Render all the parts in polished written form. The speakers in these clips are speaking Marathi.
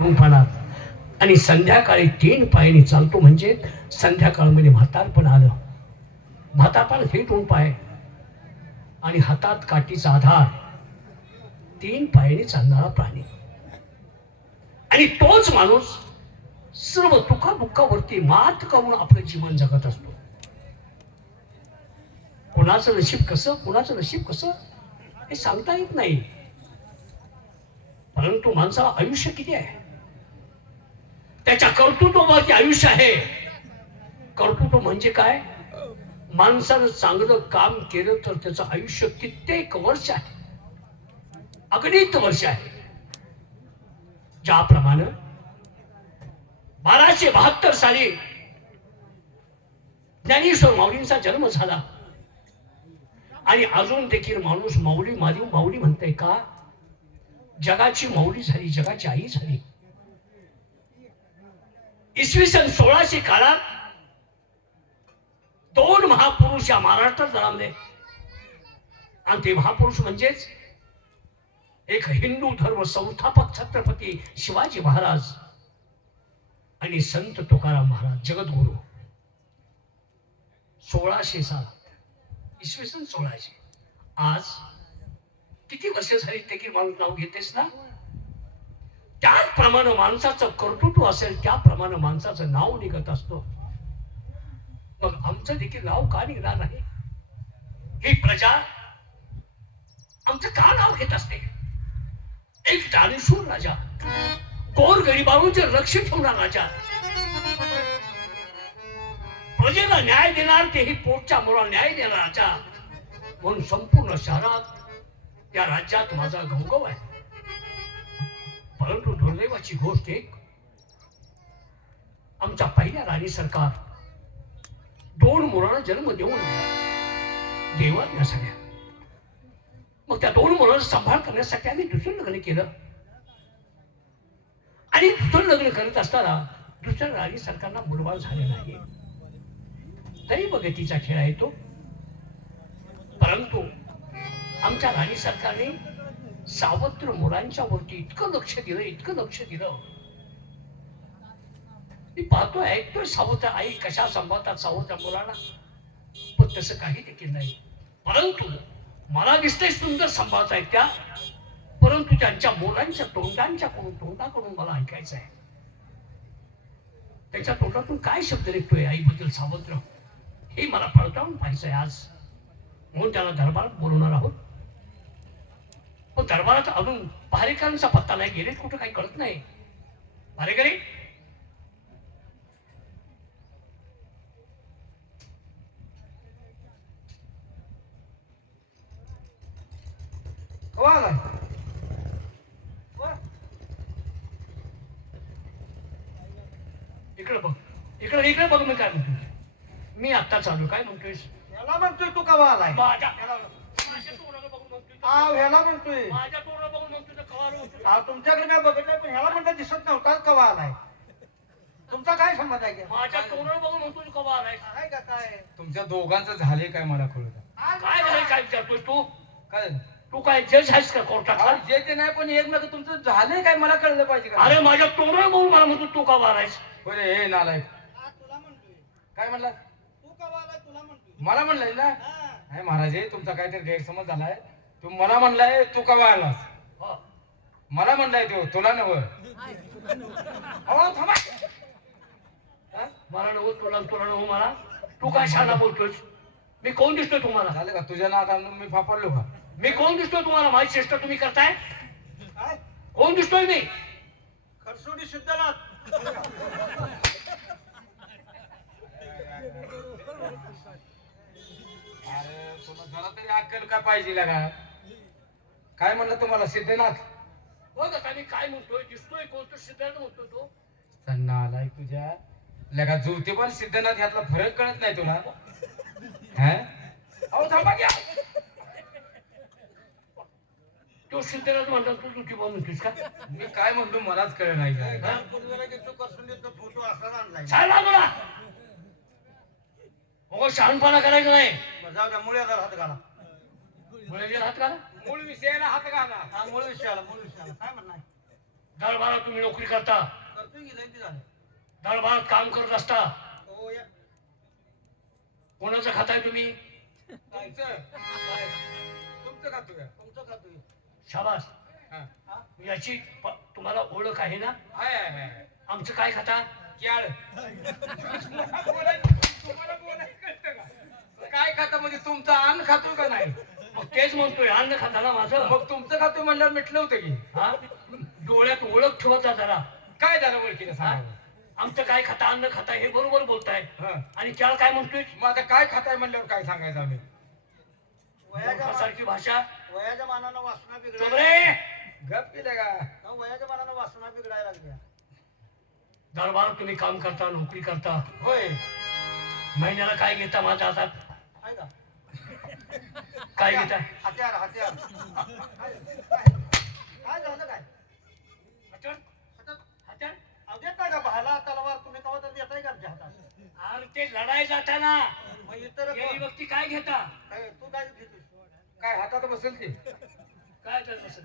पानात आणि संध्याकाळी 3 पायाने चालतो म्हणजे संध्याकाळमध्ये म्हातारपण आलं. म्हातारपण हे 2 पाय आणि हातात काठीचा आधार, 3 पायाने चालणारा प्राणी. आणि तोच माणूस सर्व दुःखा दुःखावरती मात करून आपलं जीवन जगत असतो. कुणाचं नशीब कसं, कुणाचं नशीब कसं हे सांगता येत नाही. परंतु माणसाला आयुष्य किती आहे, त्याच्या कर्तृत्वावरती आयुष्य आहे. कर्तृत्व म्हणजे काय? माणसानं चांगलं काम केलं तर त्याचं आयुष्य कित्येक वर्ष आहे, अगणित वर्ष आहे. ज्याप्रमाणे 1272 साली ज्ञानेश्वर माऊलींचा जन्म झाला आणि अजून देखील माणूस माऊली माऊली माऊली म्हणते का? जगाची माऊली झाली, जगाची आई झाली. इसवी सन 1600 काळात 2 महापुरुष या महाराष्ट्रात जन्मले. आणि ते महापुरुष म्हणजेच एक हिंदू धर्म संस्थापक छत्रपती शिवाजी महाराज आणि संत तुकाराम महाराज, जगद्गुरु. 1600 सालात, इसवी सन 1600. आज किती वर्ष झाली देखील माणूस नाव घेतेस ना. त्याचप्रमाणे माणसाचं कर्तृत्व असेल त्याप्रमाणे माणसाचं नाव निघत असतो. मग आमचं देखील नाव का निघणार नाही? ही प्रजा आमचं का नाव घेत असते? एक दानशूर राजा, गोर गरिबांचे लक्ष ठेवणारा राजा, प्रजेला न्याय देणार, तेही पोटच्या मुलाला न्याय देणार राजा म्हणून संपूर्ण शहरात त्या राज्यात माझा गौरव आहे. परंतु दुर्दैवाची गोष्ट एक, आमच्या पहिल्या राणी सरकार 2 मुलांना जन्म देऊन देवात नसल्या. मग त्या 2 मुलांचा सांभाळ करण्यासाठी आम्ही दुसरं लग्न केलं. आणि दुसरं लग्न करत असताना दुसऱ्या राणी सरकारला मुलबाळ झाले नाही. तरी बघतीचा खेळ आहे तो. परंतु आमच्या राणी सरकारने सावत्र मुलांच्या वरती इतकं लक्ष दिलं, इतकं लक्ष दिलं. मी पाहतोय, ऐकतोय सावत्र आई कशा सांभाळतात सावत्र मुलांना, पण तसं काही देखील नाही. परंतु मला दिसतंय सुंदर सांभाळतायत त्या, परंतु त्यांच्या मुलांच्या तोंडाकडून मला ऐकायचं आहे, त्यांच्या तोंडातून काय शब्द निघतोय आईबद्दल सावत्र, हे मला पडताळून पाहायचंय आज. म्हणून त्याला दरबारात बोलवणार आहोत. पण दरबारात अजून पहारेकरांचा पत्ता नाही, गेलेत कुठं काही कळत नाही. पहारेकरी, इकडे बघ, इकडे इकडे बघ. मी काय म्हणतोय, मी आता चालू काय म्हणतोयस? ह्याला म्हणतोय तू कवा आलाय? माझ्या तोंडाला बघून म्हणतोय, ह्याला म्हणतोय. माझ्या तोंडाला बघून म्हणतोय कवा आलो? तुमच्याकडे मी बघितलं, पण ह्याला म्हणता दिसत नव्हता कवा आलाय. तुमचा काय संबंध आहे? माझ्या तोंडाला बघून म्हणतोय कवा आलाय? आहे का काय? तुमच्या दोघांचं झाले काय मला कळत काय झालंय, काय विचारतोय तू? काय? तू काय जज आहेस का कोर्टातला? जे ते नाही, पण एक ना तुमचं झालंय काय मला कळलं पाहिजे का? अरे माझ्या तोंडाला बघून मला म्हणतो तू कवा आलायस? बरे हे नालायक, तुला म्हणतोय. काय म्हणला? तू कवा आलाय तुला म्हणतोय. मला म्हणलाय ना? नाही महाराज, हे तुमचा काहीतरी गैरसमज झालाय. तू मला म्हणलाय तू कवा आलास, हो. मला म्हणलाय तो तुला नव. थांबा. मला नव्ह तुला, तुला नव्ह मला. तू काय शाळा बोलतोस? मी कोण दिसतोय तुम्हाला? झालं का तुझ्या नात आणून मी फापडलो का? मी कोण दिसतोय तुम्हाला? माझी चेष्टा तुम्ही करताय? काय? कोण दिसतोय मी? खरसोडी सिद्धनाथ. अरे तुला जरा तरी अक्कल का पाहिजे लागा? काय म्हणलं तुम्हाला? सिद्धनाथ? बघ आता मी काय म्हणतोय, दिसतोय कोणतं सिद्धार्थ म्हणतोय तो? सन्ना आलाय तुझ्या लगा. ज्योती पण सिद्धनाथ ह्यातला फरक कळत नाही तुला? अहो थांबा घ्या. तो सिद्धनाथ म्हणतात, तू ज्योतिबा म्हणतोस का? मी काय म्हणतो मलाच कळ नाही काय. फोटो असा आणलाय. चालला तुला हो, शहाणपणा करायचं नाही. जाऊ द्या, मुळ्याला हात घाला. मुळे हात घाला. मूळ विषयाला हात घाला. मूळ विषयाला काय म्हणणार? दरबारात तुम्ही नोकरी करता, करतोय की लय ते झालं. दरबारात काम करत असता. हो या. कोणाचं खाताय तुम्ही? तुमचं काय? तुमचं खातोय तुमचं खातोय. शाबास. हा. हा? याची तुम्हाला ओळख आहे ना? हाय हाय हाय आमचं काय खाता? क्याळ तुम्हाला बोलायचं कळतं का? काय खाता म्हणजे तुमचं अन्न खातोय का नाही? मग तेच म्हणतोय, अन्न खाता ना माझं. मग तुमचं खातोय म्हणल्यावर मिटलं होतं की. हा? डोळ्यात ओळख ठेवता जरा. काय झालं ओळखीला हा? सांगा. आमचं काय खाता, अन्न खाताय हे बरोबर बोलताय. हा. आणि त्याला काय म्हणतोय? मग आता काय खाताय म्हणल्यावर काय सांगायचं आम्ही? सारखी भाषा. वयाच्या मानानं वासना चुप बिघडायला. रे. गप केलं का? हो, वयाच्या मानानं वासना बिघडायला लागल्या. दरबारात तुम्ही काम करता, नोकरी करता. होय. महिन्याला काय घेता माझ्या हातात? आहे का? काय घेता? हत्यार हत्यार. काय झालं काय? हत्यार? हातात हत्यार? अहो, देताय का भाला तलवार तुम्ही कवा तर देताय का आमच्या हातात? अरे ते लढाई जाताना मग इतर गेली व्यक्ती काय घेता? तू काय घेतोस? काय हातात बसेल ते? काय करत असेल?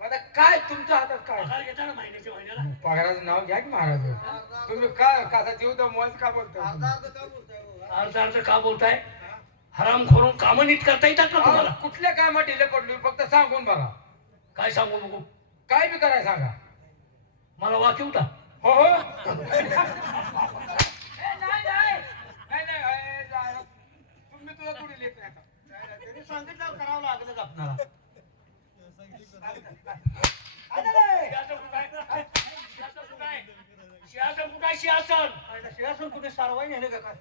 मग आता काय तुमच्या हातात काय? पगार घेता ना महिन्याच्या महिन्याला? पगाराचं नाव घ्या की महाराज. तुम्ही काय कसा जीव दमवायचं का बोलताय? अर्धा अर्ध का बोलताय हो? अर्ध अर्ध का बोलताय? हराम खोरून कामं नीट करता येतात का तुम्हाला? अहो, कुठल्या कामात ढिले पडलो फक्त सांगून बघा. काय सांगू नको? काय बी करायला सांगा. मला वाकीव का? हो हो. नाही नाही नाही नाही तुम्ही तुझा कुठे लिहित नाही आता. त्यांनी सांगितल्यावर करावं लागलंच आपणाला. सिंहासन कुठं आहे? सिंहासन कुठं आहे? सिंहासन कुठं आहे? सिंहासन? शिवासन कुठे सारवाई नेले का काय?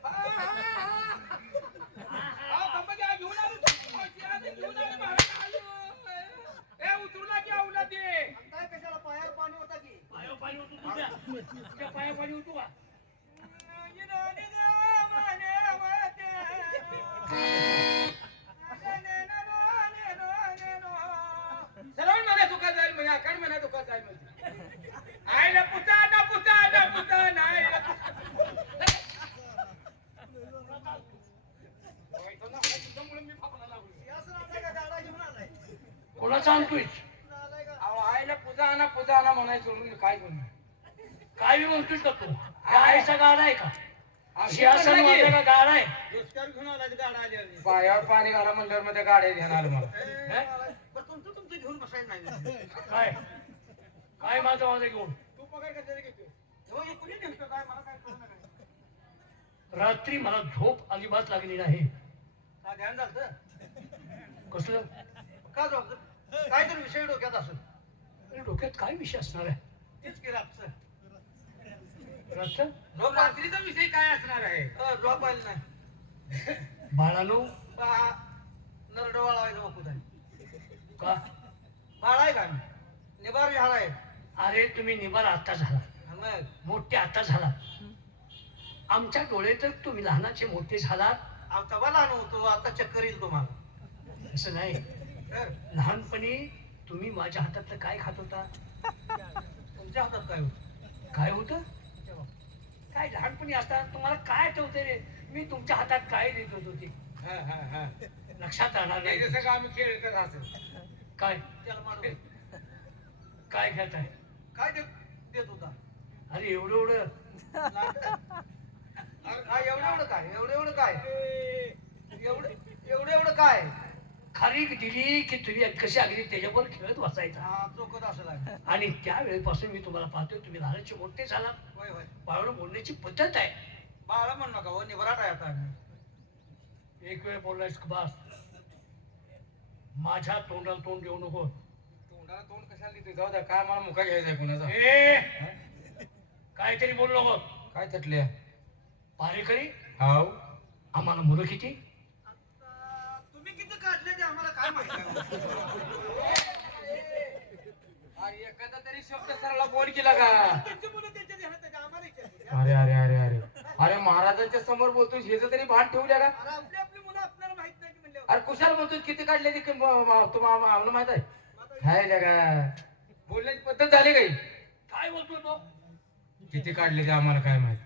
अहो, कंपनी घेऊन आलो. अहो, शिवाजी घेऊन आले महाराज. ए, उतरू ना की औला ते. काय कशाला पायावर पाणी होता की? पायावर पाणी होतो तुझ्या? तुझ्या पायावर पाणी होतो का? सर्वांना म्हणा तुका जाईल म्हणजे आकाड म्हणा तुका जाईल म्हणजे आय ना पुता ना पुता ना पुता नाही ना मी फापला लागलो. शिवासन आणलाय का गाडा घेऊन आलाय? कोणाचा आणतोय? घेऊन आलाय का? अहो आईला पूजा ना म्हणायचं सोडून मी काय म्हणू. काय बी म्हणतोय का तू? आईचा गाडा आहे का? अशी सिंहासन म्हणला की, माझा का गाडा आहे? दुष्काळ घेऊन आलाय तर गाडा आली आली. पायावर पाणी घाला म्हणल्यावर मध्ये गाड्या घेऊन आलं मला. बरं तुमचं घेऊन बसायचं नाही. काय? काय माझं माझं घेऊन? तू पगार कशाला घेतो? हो, हे कुणी नेमकं काय मला काय कळलं नाही. रात्री मला झोप अजिबात लागली नाही. का ध्यान झालं? कसलं? का झोपलं? काय तर विषय डोक्यात असेल. अरे डोक्यात काय विषय असणार आहे? तेच की रातचं. रातचं? झोप रात्रीचा विषय काय असणार आहे? झोप आली नाही. बाळानो नरड वाळायचं बापू ताई. का? बाळ आहे का? निबार विहार आहे. अरे तुम्ही निबार आता झाला, मग मोठे आता झाला. आमच्या डोळे तर तुम्ही लहानाचे मोठे झालात. अहो, तेव्हा लहान होतो, आता चक्कर येईल तुम्हाला. असं नाही. तर लहानपणी तुम्ही माझ्या हातातलं काय खात होता? तुमच्या हातात काय होतं? काय होतं? काय लहानपणी असताना तुम्हाला काय आठवते रे? मी तुमच्या हातात काय देत होतो ते हा, हा, हा. लक्षात राहणार नाही नाही. जसं का आम्ही खेळतच असं. काय? त्याला मारून काय घेताय? काय देत होता? अरे एवढं एवढं काय एवढं काय? एवढं काय? एवढं काय? खारीक दिली की तुम्ही कशी अगदी त्याच्यावर खेळत बसायचा. हा, चोखत असं आहे. आणि त्यावेळेपासून मी तुम्हाला पाहतोय तुम्ही लहानाचे मोठे झाला. होय होय. बाळानं बोलण्याची पद्धत आहे. बाळा म्हणू नका हो, निबराट आहे आता आम्ही. एक वेळ बोललायस का बास, माझ्या तोंडाला तोंड देऊ नको. तोंडाला तोंड कशाला देतोय? जाऊ द्या काय मला मुका घ्यायचा कुणाचा. ए काहीतरी बोलू नको. काय तटल्या? पारेकरी हाव. आम्हाला मुलं किती? आता तुम्ही किती काढले ते आम्हाला काय माहिती? अरे एखादा तरी शब्द सरला बोल केला का? त्यांची मुलं त्यांच्या ध्यानात त्याच्या आम्हाला विचारते. अरे अरे अरे अरे अरे महाराजांच्या समोर बोलतोय हेच तरी भान ठेवल्या का? अरे आपली मुलं आपल्याला माहित नाही की म्हणल्यावर. अरे कुशाल बोलतोय किती काढले ते तुम्हाला आम्हाला माहित आहे? हाय लगा बोलण्याची पद्धत झाली काही. काय बोलतोय तो? किती काढले ते आम्हाला काय माहित.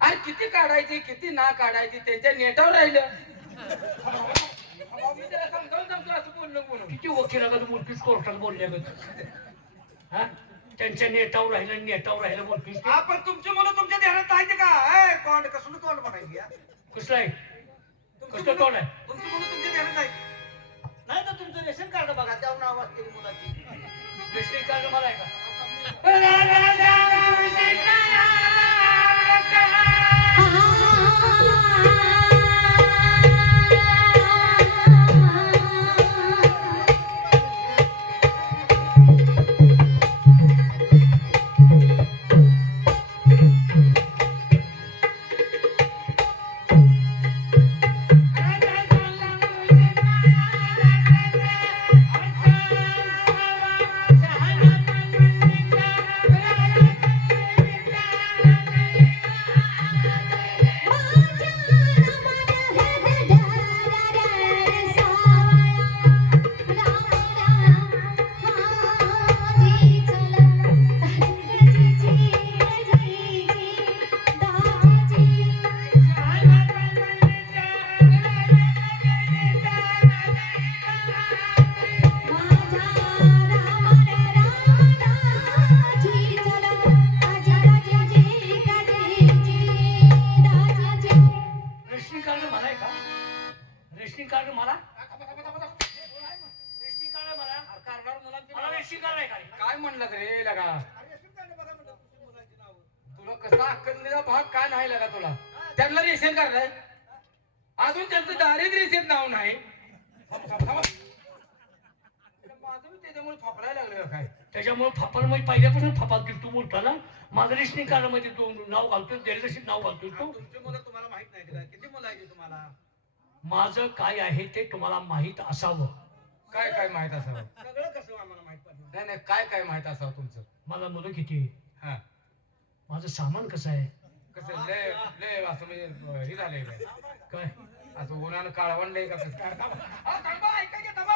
अरे किती काढायची किती ना काढायची त्यांच्या नेटावर राहिलं. मी त्याला समजावून सांगतो असं बोलणं म्हणून. किती वकिला का तू मोठीच कोर्टात बोलल्या का? हा? त्यांच्या नेटावर राहिलं बोलतोस तू. आपण तुमची मुलं तुमच्या ध्यानात आहे का तोंड कसलं तोंड म्हणायची या? कसलं आहे तुमची कसलं तोंड आहे मुलं- तुमची मुलं तुमच्या ध्यानात आहे नाही तर तुमचं रेशन कार्ड बघा त्यावर नाव असते मुलाची रेशन कार्ड मला आहे का रेशन कार्ड मला आहे का रेशन कार्ड मला रेशन कार्ड मला कार्डावर मुलांची मला रेशन कार्ड आहे का रे? काय म्हणलं रे लगा रेशन कार्ड बघा म्हणलं तुमच्या मुलाची नावं. तुला कसा अक्कललेला भाग काय नाही लगा तुला त्यांना रेशन कार्ड आहे अजून त्यांचं दारिद्र्य नाव नाही माझं बी त्याच्यामुळे फापडायला लागलं काय त्याच्यामुळे फापाल मध्ये पहिल्यापासून फापाल तू बोलता ना माझं रेशनिंग कार्ड मध्ये तू नाव घालतोय दिरदर्शित नाव घालतोय तू तुमची मुलं तुम्हाला माहित नाही का किती मुलं आहे तुम्हाला माझं काय आहे ते तुम्हाला माहित असावं काय काय माहित असावं सगळं कसं आम्हाला माहित पडणार नाही नाही काय काय माहित असावं तुमचं मला मुलं किती हा माझं सामान कसं आहे कसं लय लय असं म्हणजे हे झालंय काय काय असं उन्हानं काळवंडलंय का कसं काय थांबा ऐका की थांबा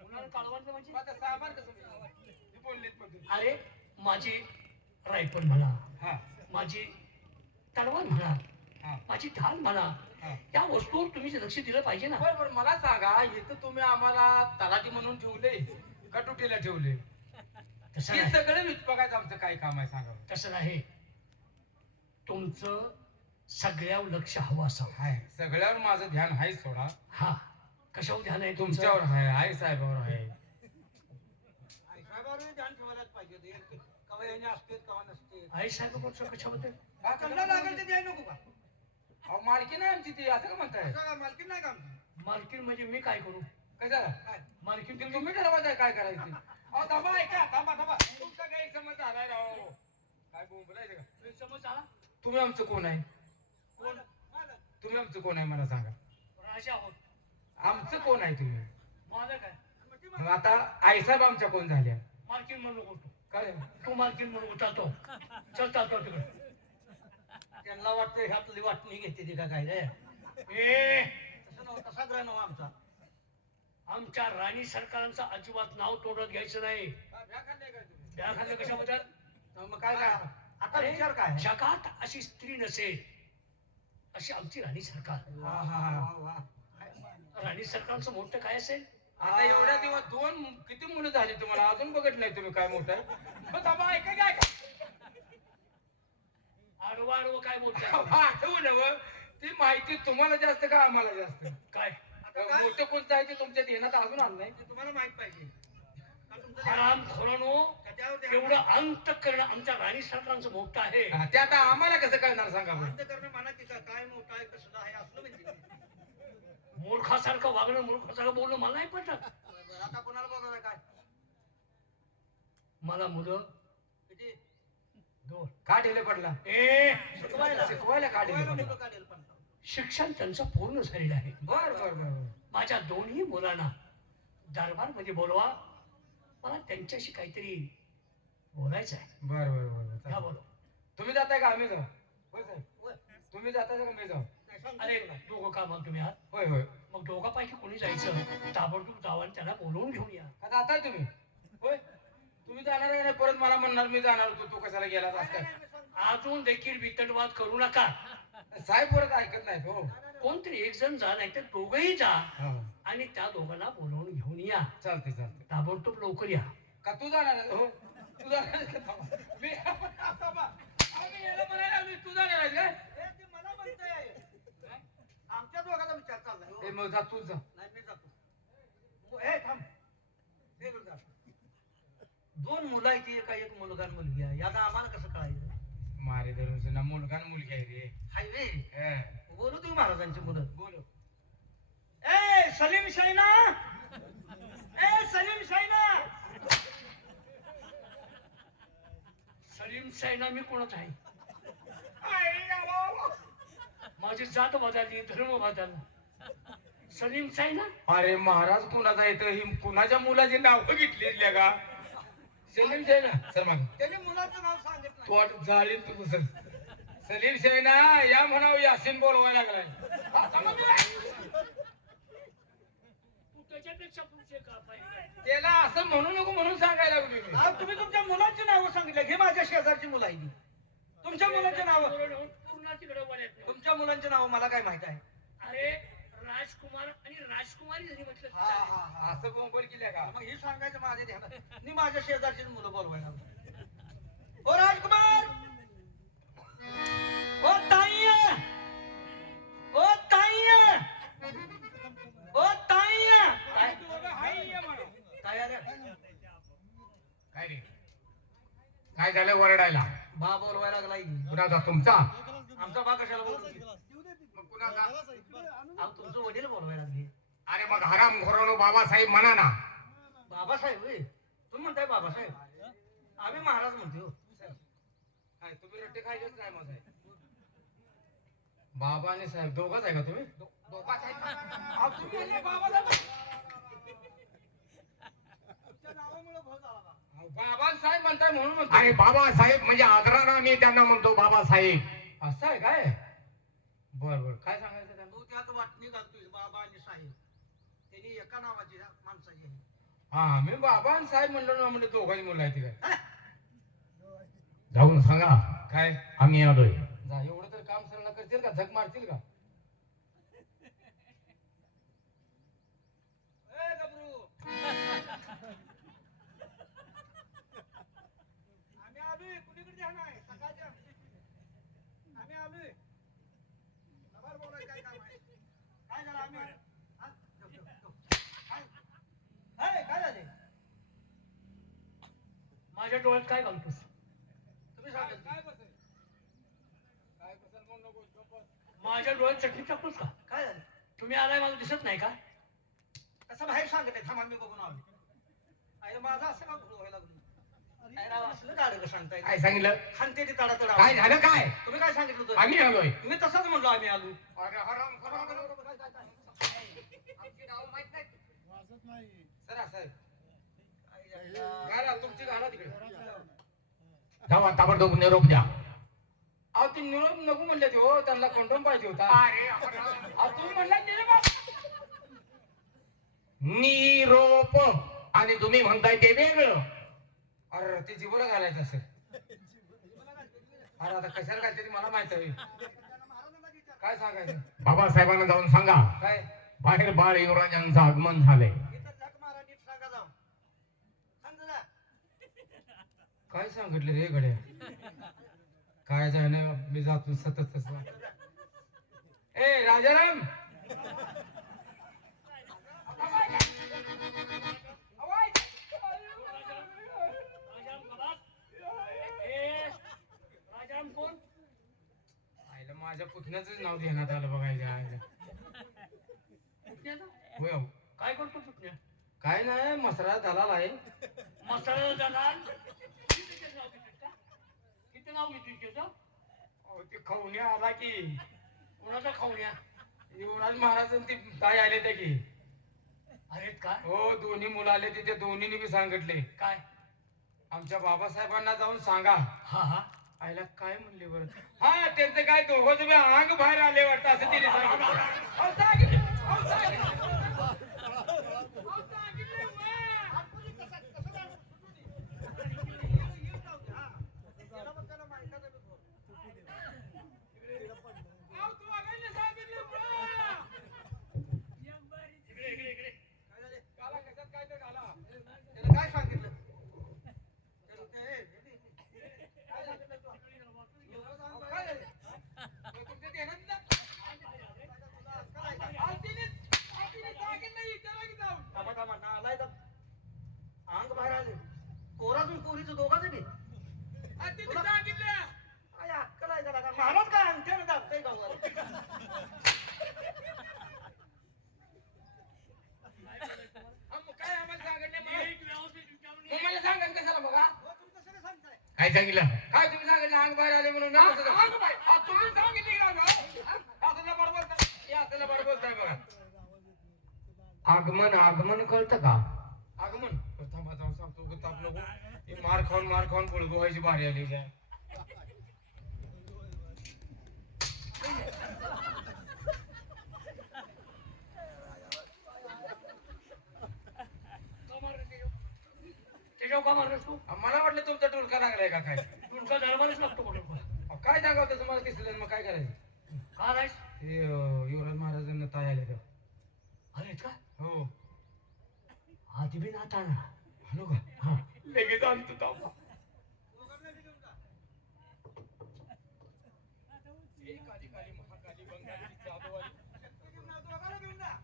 उन्हाळ्यात काळवंडलं म्हणजे आता सामान कसं हे बोललीत पण तुम्ही. अरे माझी रायफल म्हणा हा माझी तलवार म्हणा हा माझी ढाल म्हणा हा या वस्तूवर तुम्ही लक्ष दिलं पाहिजे ना बरं बरं मला सांगा इथं तुम्ही आम्हाला तलाठी म्हणून ठेवले का टुटीला ठेवले तसं हे नाही सगळं वीज बघायचं आमचं काय काम आहे सांगा बरं. तसं नाही तुमचं सगळ्यावर लक्ष हवं असावं हाय सगळ्यावर माझं ध्यान आहे सोडा हा कशावर ध्यान आहे तुमच्यावर तुमच्यावर आहे आई साहेबावर आहे साहेबांनी ध्यान ठेवायलाच पाहिजे कवा याने असते कवा नसते आई साहेब कशाबद्दल कल्ला लागेल ते द्याय नको का अहो मालकी नाही आमची ती असं का म्हणताय असं मालकीन नाही का आमची मालकीन म्हणजे मी काय करू काय झालं काय मालकीन ते तुम्ही ठरवायचं काय करायचं अहो थांबा ऐका थांबा थांबा तुमचा गैरसमज झालाय राव काय बोंबलायचं का समज आला तुम्ही आमचं कोण आहे कोण तुम्ही आमचं कोण आहे मला सांगा राजा आहोत आमचं कोण आहे तुम्ही मालक आहे मग आता आईसाहेब आमच्या कोण झाल्या मालकीन म्हणून बोलतो काय तू मालकीन म्हणून चालतो चल चालतो तिकडे त्यांना वाटतं ह्यातली वाटणी घेते ती का काय रे ए तसं नव्हतं तसा ग्रह नव्हा आमचा आमच्या राणी सरकारांचं अजिबात नाव तोडत घ्यायचं नाही त्या खाल्लं कशाबद्दल मग काय काय आता विचार काय आहे? जगात अशी स्त्री नसेल अशी आमची राणी सरकार वा, वा, वा. राणी सरकारचं मोठं काय असेल आता एवढ्या दिवस किती मुलं झाली तुम्हाला अजून बघत नाही तुम्ही काय मोठं मग थांबा ऐका काय आडवा आडवं काय बोलतोय आठवू नवं ती माहिती तुम्हाला जास्त का आम्हाला जास्त काय मोठं कोणतं आहे ते तुमच्या ध्यानात अजून आलं नाही ते तुम्हाला माहित पाहिजे का तुमचं ध्यान- आराम खोरानो त्याच्यावर ध्यान- एवढं अंत करणं आमच्या राणी सरकारांचं मोठं आहे हा, ते आता आम्हाला कसं कळणार सांगा बरं अंत करणं म्हणा की काय मोठं आहे कसं आहे असलं म्हणजे मूर्खासारखं वागणं मूर्खासारखं बोलणं मला नाही पटत बरं, आता कोणाला बघायला काय मला मुलं किती दोन का ढिले पडला ए शिकवायला शिकवायला का ढिले शिकवायला पडला मुलं काढेल पण शिक्षण त्यांचं पूर्ण झालेलं आहे बर बर बर माझ्या दोन्ही मुलांना दरबार मध्ये बोलवा मला त्यांच्याशी काहीतरी बोलायचं आहे बर बर बर घ्या बर बोलव तुम्ही जाताय का आम्ही जाऊ होय साहेब होय. तुम्ही जाताय का मी जाऊ नाही, सांगतो अरे तुला. दोघं का मग तुम्ही आहात होय होय मग दोघांपैकी कोणी जायचं ताबडतोब जावं आणि त्याला बोलवून घेऊन या का जाताय तुम्ही होय तुम्ही जाणार आहे ना परत मला म्हणणार मी जाणार होतो तू कशाला गेला असता नाही, मी सांगतो. अजून देखील वितडवाद करू नका साहेब परत ऐकत नाहीत हो कोणतरी एक जण जा नाही तर दोघंही जा हो. आणि त्या दोघांना बोलवून घेऊन या चालते चालते ताबडतोब लवकर या का तू जाणार आहे? हो तू जाणार आहेस का? थांबा. मी आता बा. अहो, मी याला म्हणायला लागलोय, तू जाणार आहेस काय? हे ते मला म्हणतंय. आमच्या दोघांचा विचार चाललाय हो. ए, मग जा तूच जा. नाही मी जातो. हे थांब. हे जा. दोन मुलं आहेत ती, एका एक मुलगा आणि मुलगी आहे. याला आम्हाला कसं कळायचं? मारे धरून ना मुलगा आणि मुलगी आहे रे. हायवे हं. बोलू तुम्ही महाराजांची मुलं. बोलो. ए सलीम शाहीना, ए सलीम शाहीना. सलीम सैना मी कोणाच आहे? आई बाबा. माझी जात बदलली, धर्म बदलला. सलीम सैना अरे महाराज कुणाचा येतं ही कुणाच्या मुलाची नाव घेतली का? सलीम शेना सर माग त्याने मुलाचं नाव सांगितलं. तू जाळीन तू सर. सलीम शेना या म्हणावं यासीन बोलवायला लागलाय. आता मग तू त्याच्यापेक्षा पुढचे का पाहिजे? त्याला असं म्हणू नको म्हणून सांगायला लागलो मी. अहो, तुम्ही तुमच्या मुलांची नावं सांगितलं. हे माझ्या शेजारची मुलं आहे ती. तुमच्या मुलांची नावं, पुन्हा तिकडे बोलायचं. तुमच्या मुलांची नावं मला काय माहित आहे? अरे राजकुमार आणि राजकुमारी जरी म्हटलं हा चालेल. हा हा. असं बोंबल केल्या का? मग हे सांगायचं माझ्या ध्यानात. मी माझ्या शेजारची मुलं बोलवायला. ओ राजकुमार, ओ ताई, ओ ताई, ओ ताई. काय तू बाबा हाय ये म्हणा. काय आलं? काय रे काय झालं वरडायला? बा बोलवायला लागलाय. कुणाचा तुमचा? आमचा बा कशाला बोलतो? मग कुणाचा? अहो, तुमचं वडील बोलवायला लागले. अरे मग हराम घोरानो बाबासाहेब म्हणा ना. बाबासाहेब होय? तुम्ही म्हणताय बाबासाहेब? आम्ही महाराज म्हणतो. काय तुम्ही रट्टे खायचेच नाही मग साहेब. बाबा आणि साहेब दोघंच आहे का तुम्ही? दोघाच आहेत. अहो, तुम्ही म्हणजे बाबासाहेब. अहो, बाबासाहेब म्हणताय म्हणून म्हणतो. अरे बाबासाहेब म्हणजे आदरानं मी त्यांना म्हणतो बाबासाहेब. असं आहे काय? बर बर काय सांगायचं त्यांना? तू त्यात वाटणी घालतोय बाबा आणि साहेब. त्यांनी एका नावाची माणसाची आहे. हा मी बाबा आणि साहेब म्हणलो ना म्हणजे दोघांची मुलं आहे ती काय? जाऊन सांगा काय आम्ही आलोय. जा एवढं तर काम सरळ करतील का? झक मारतील का? ए गबरू, आम्ही आलोय. कुणीकडे ध्यान आहे? सकाळच्या आम्ही आलोय. खबर बोलाय काय काम आहे? काय झालं? आम्ही आलो. हा? ठेव, ठेव, ठेव. काय झाले? माझ्या डोळ्यात काय घालतोस? तुम्ही सांगा. माझ्या डोळ्यात चटणी टाकतोस का? काय झालं? तुम्ही आलाय मला दिसत नाही का? कसं बाहेर सांगत आहे? थांबा मी बघून आलो. अरे माझा असं का घोळ व्हायला लागलो? काय राव असलं गाडं सांगताय? काय सांगितलं? खानते ती तडा तडा. काय झालं काय? तुम्ही काय सांगितलं होतं? आम्ही आलोय. मी तसंच म्हणलो आम्ही आलो. अरे हराम सर साहेब घाला तुमची घाला तिकडे. जावा ताबडतोब निरोप द्या. अहो ती निरोप नको म्हणले ते हो त्यांना कंडोम पाहिजे होता. अहो तुम्ही म्हणला निरोप. निरोप आणि तुम्ही म्हणताय ते वेगळं. अरे ते जिबोला घालायचं असेल. अरे आता कशाला घालते ते मला माहित आहे. काय सांगायचं? बाबासाहेबांना जाऊन सांगा काय बाहेर बाळ युवराजांचं आगमन झालंय. इथं झक मारा, नीट सांगा जाऊन. सांग जरा. काय सांगितलं रे गड्या? काय जाय ना मी जातो सतत तसं. ए राजाराम राजाराम कोण? आईला माझ्या पुतण्याचं नाव घेण्यात आलं बघायच्या आईला. पुतण्याचं? होय अहो. काय करतो पुतण्या? काय नाही मसरा दलाल आहे. मसाला दलाल. किती नाव घेतोय त्याचं? अहो, ते खवण्या आला की कोणाचा खाऊया? युवराज महाराज आणि ती ताई आले ते की. अरे काय? हो दोन्ही मुलं आले तिथे दोन्हीने बी सांगितले काय? आमच्या बाबासाहेबांना जाऊन सांगा. हा हा. आईला काय म्हणले बरं? हा त्यांचं काय दोघं तुम्ही अंग बाहेर आले वाटतं असं तिने सांगितलं. अहो, सांगितलं. अहो, सांगितलं. अहो, सांगितलं बा. अहो, तू आगायला सांगितलं बा. इकडे इकडे इकडे. काय झाले? घाला कशात काय तर घाला. त्याला काय सांगितलं? तिने सांगितलं. काय अक्कल आहे का महाराज काय अंगठ्यानं दाबतोय का वर? मग काय आम्हाला सांगितलं मग मला सांगाल कशाला बघा हो, तुम्ही कसं काय सांगताय? काय सांगितलं? काय तुम्ही सांगितलं अंग बाहेर आले म्हणून तुम्ही सांगितले का असं बरोबर असं बरोबर बघा आगमन आगमन कळतं का? आगमन थांबा जाऊन सांगतो उगाच ताप नको. हे मार खाऊन बुळगु व्हायची बारी आली काय त्याच्यावर का मारलास तू? मला वाटलं तुमचा टुलका लागलाय का काय तुमचा दरबारच लागतो कुठे काय सांगावं तसं मला दिसलं मग काय करायचं का राईस हे युवराज महाराजांना ताय आले तर अरे का हो आधी बी नाताना हॅलो का हा लगेच आणतो ताप. काली काली महाकाली बंगाली जादूवाली दोघांना घेऊन जा.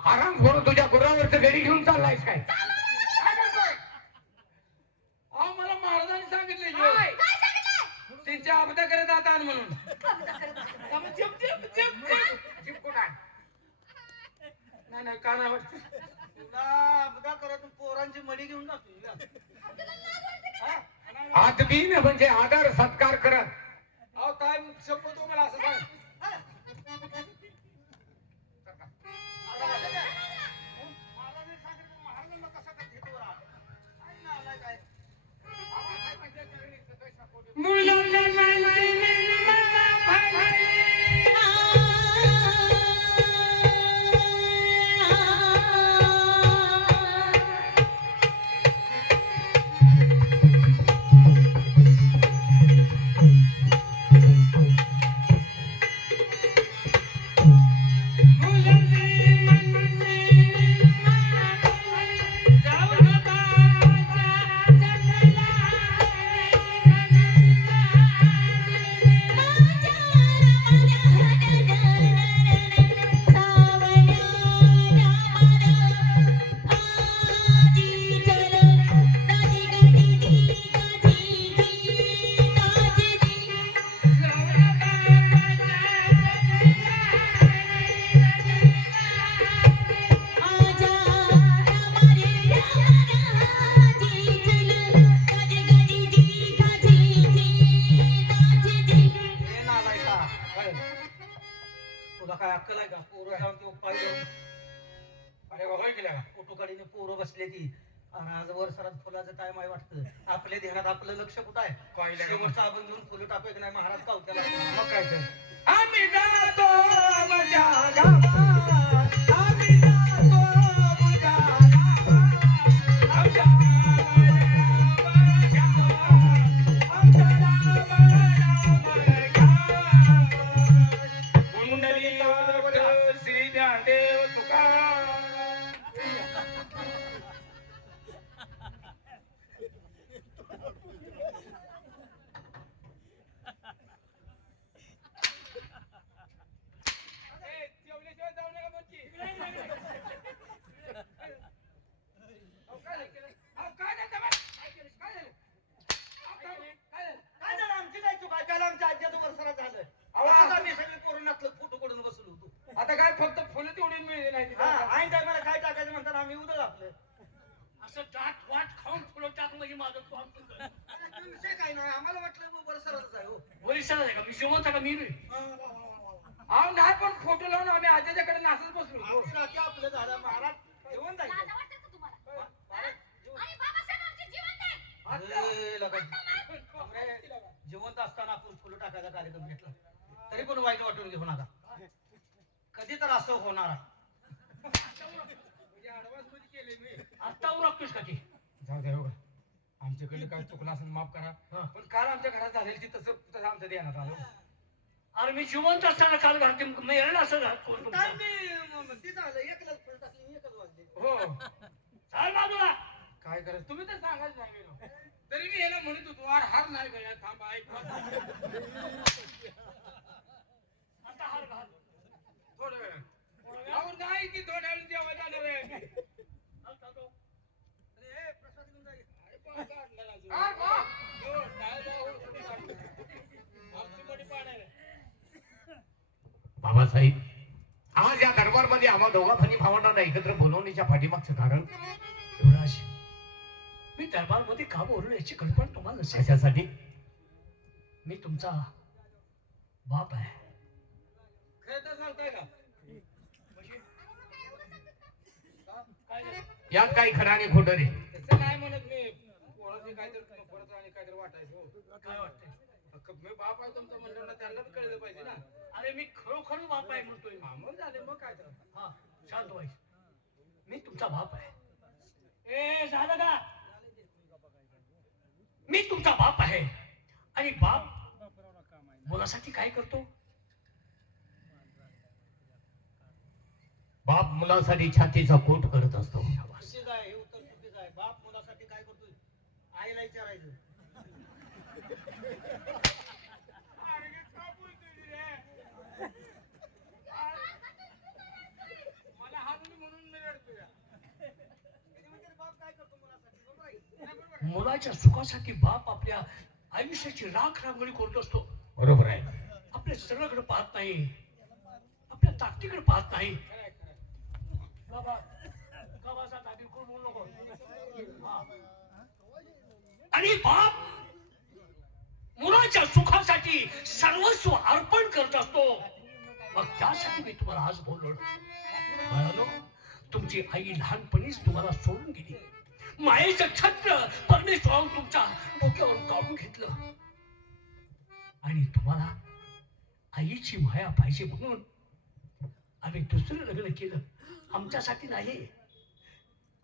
आराम करू तुझ्या गुरावरचं घरी घेऊन चाललायस काय? काय करतोय? अहो मला महाराजांनी सांगितले त्यांच्या अबदा करत आता म्हणून नाही कानावर तुला अपघात करत पोरांची मडी घेऊन जातो. आदबीन म्हणजे आदर सत्कार करत. अहो काय शपथ तुम्हाला असं सांग महाराजांनी सांगितलं महाराजांना कसा काय घेतो रा? काय नालाय काय? हे नालाय का? काय? तुला काय अक्कल आहे का? पोरं जाऊन ते पाहिलं अरे बाबा केल्या का फोटोकडीने पोरं बसले ती आणि आज वर सरात फुलाचं टाइम आहे वाटतं. आपल्या ध्यानात आपलं लक्ष कुठं आहे? पाहिलं का? शेवटचा आपण घेऊन फुलं टाकू की नाही महाराज कावत्याला. मग काय तर आम्ही जातो माझ्या गावात आम्ही जातो माझ्या गावात आमच्या कुंडली श्री ज्ञानदेव तुकाराम जेवल्याशिवाय जाऊ नका म्हणती काय झालं काय झालं काय झालं? आमची काय चूक आहे? त्याला आमच्या आज्याचं वर्षाला झालं. असंच आम्ही सगळे पोरं नाचलं फोटो कडून बसलो होतो. आता काय फक्त फुलं तेवढी मिळली नाही हा ऐन टायमाला काय टाकायचं म्हणताना आम्ही उदळ आपलं. असं दाट वाट खाऊन फुलं टाक म्हणजे माझं तोंड फुलतं. अरे विषय काय नाही आम्हाला वाटलं मग वर्षालाच आहे हो. वरिष्ठाला आहे का मी जिवंत आहे का मी नाही अहो नाही पण फोटो लावून आम्ही आज्याच्याकडे नाचत बसलो आमची राखी आपलं झालं महाराज जेवण जायचं. लाज वाटते का तुम्हाला? महाराज, जेवण. आणि बाबासाहेब आमचे जिवंत आहेत. अरे लगा. अरे, जिवंत असताना आपण फुलं टाकायचा कार्यक्रम घेतला तरी पण वाईट वाटून घेऊ नका. कधी तर असं होणार आहे. आत्ता उरकतोस का ते जाऊ द्या बघा आमच्याकडे काय चुकलं असेल माफ करा पण काल आमच्या घरात झालेली तसं तसं आमचं ध्यानात आलं अरे मी जिवंत असताना काल घालते मेलेलं असं घात कोण तुमचा? ते झालं एकलाच फळ टाकली एकच वाजले. हो चाल बाजूला. काय करायचं तुम्ही तर सांगाच नाही गेलो तरी मी ह्याला म्हणत होतो वार हार नाही गळ्यात थांब ऐक आता हार घाल. थोडं वेळ अहो नाही की थोड्या वेळ जेव्हा जाणार आहे मी. हाल चालतो. अरे प्रसाद घेऊन जा. अरे बा, काढला ना जीव. हो, काय जाऊ, आमची मोठी पाडणार आहे. बाबासाहेब आज या दरबारमध्ये आम्हा दोघा फणी भावंडांना एकत्र बोलवण्याच्या पाठीमागचं कारण युवराज, मी दरबारमध्ये का बोललो याची कल्पना तुम्हाला नसेल. कशासाठी? मी तुमचा बाप आहे. खरं तर सांगताय का म्हणजे काय झालं? यात काही खरं आणि खोटं रे? तसं नाही म्हणत मी पोराचे काहीतरी परत आणि काहीतरी वाटायचं हो. काय वाटतंय? मी बाप आहे तुमचं म्हणलं ना त्यांना बी कळलं पाहिजे ना. अरे मी खरोखर बाप आहे म्हणतोय. हा, मग झाले मग काय तर हा शांत व्हाय. मी तुमचा बाप आहे. ए झालं का? मी तुमचा बाप आहे आणि बाप मुलासाठी काय करतो? बाप मुलासाठी छातीचा कोट करत असतो. चुकीचं आहे, हे उत्तर चुकीचं आहे. बाप मुलासाठी काय करतोय? आईला विचारायचं. अरे काय बोलतोय रे? मला हारून म्हणून मी रडतोय. त्याने म्हणते, बाप काय करतो मुलासाठी? बरोबर आहे? नाही, बरोबर आहे. मुलाच्या सुखासाठी बाप आपल्या आयुष्याची राख रांगोळी करत असतो. बरोबर आहे. आपल्या सरळकडे पाहत नाही, आपल्या ताकदीकडे पाहत नाही. खरंय, खरंय. बाबा गावाचा ताकदी कोण बोलू नको. हा. आणि बाप मुलाच्या सुखासाठी सर्वस्व अर्पण करत असतो. मग त्यासाठी मी तुम्हाला आज बोललो. बाळांनो, तुमची आई लहानपणीच तुम्हाला सोडून गेली. मायेचं छत्र परमेश्वरानं तुमच्या डोक्यावर काढून घेतलं आणि तुम्हाला आईची माया पाहिजे म्हणून आम्ही दुसरं लग्न केलं. आमच्यासाठी नाही.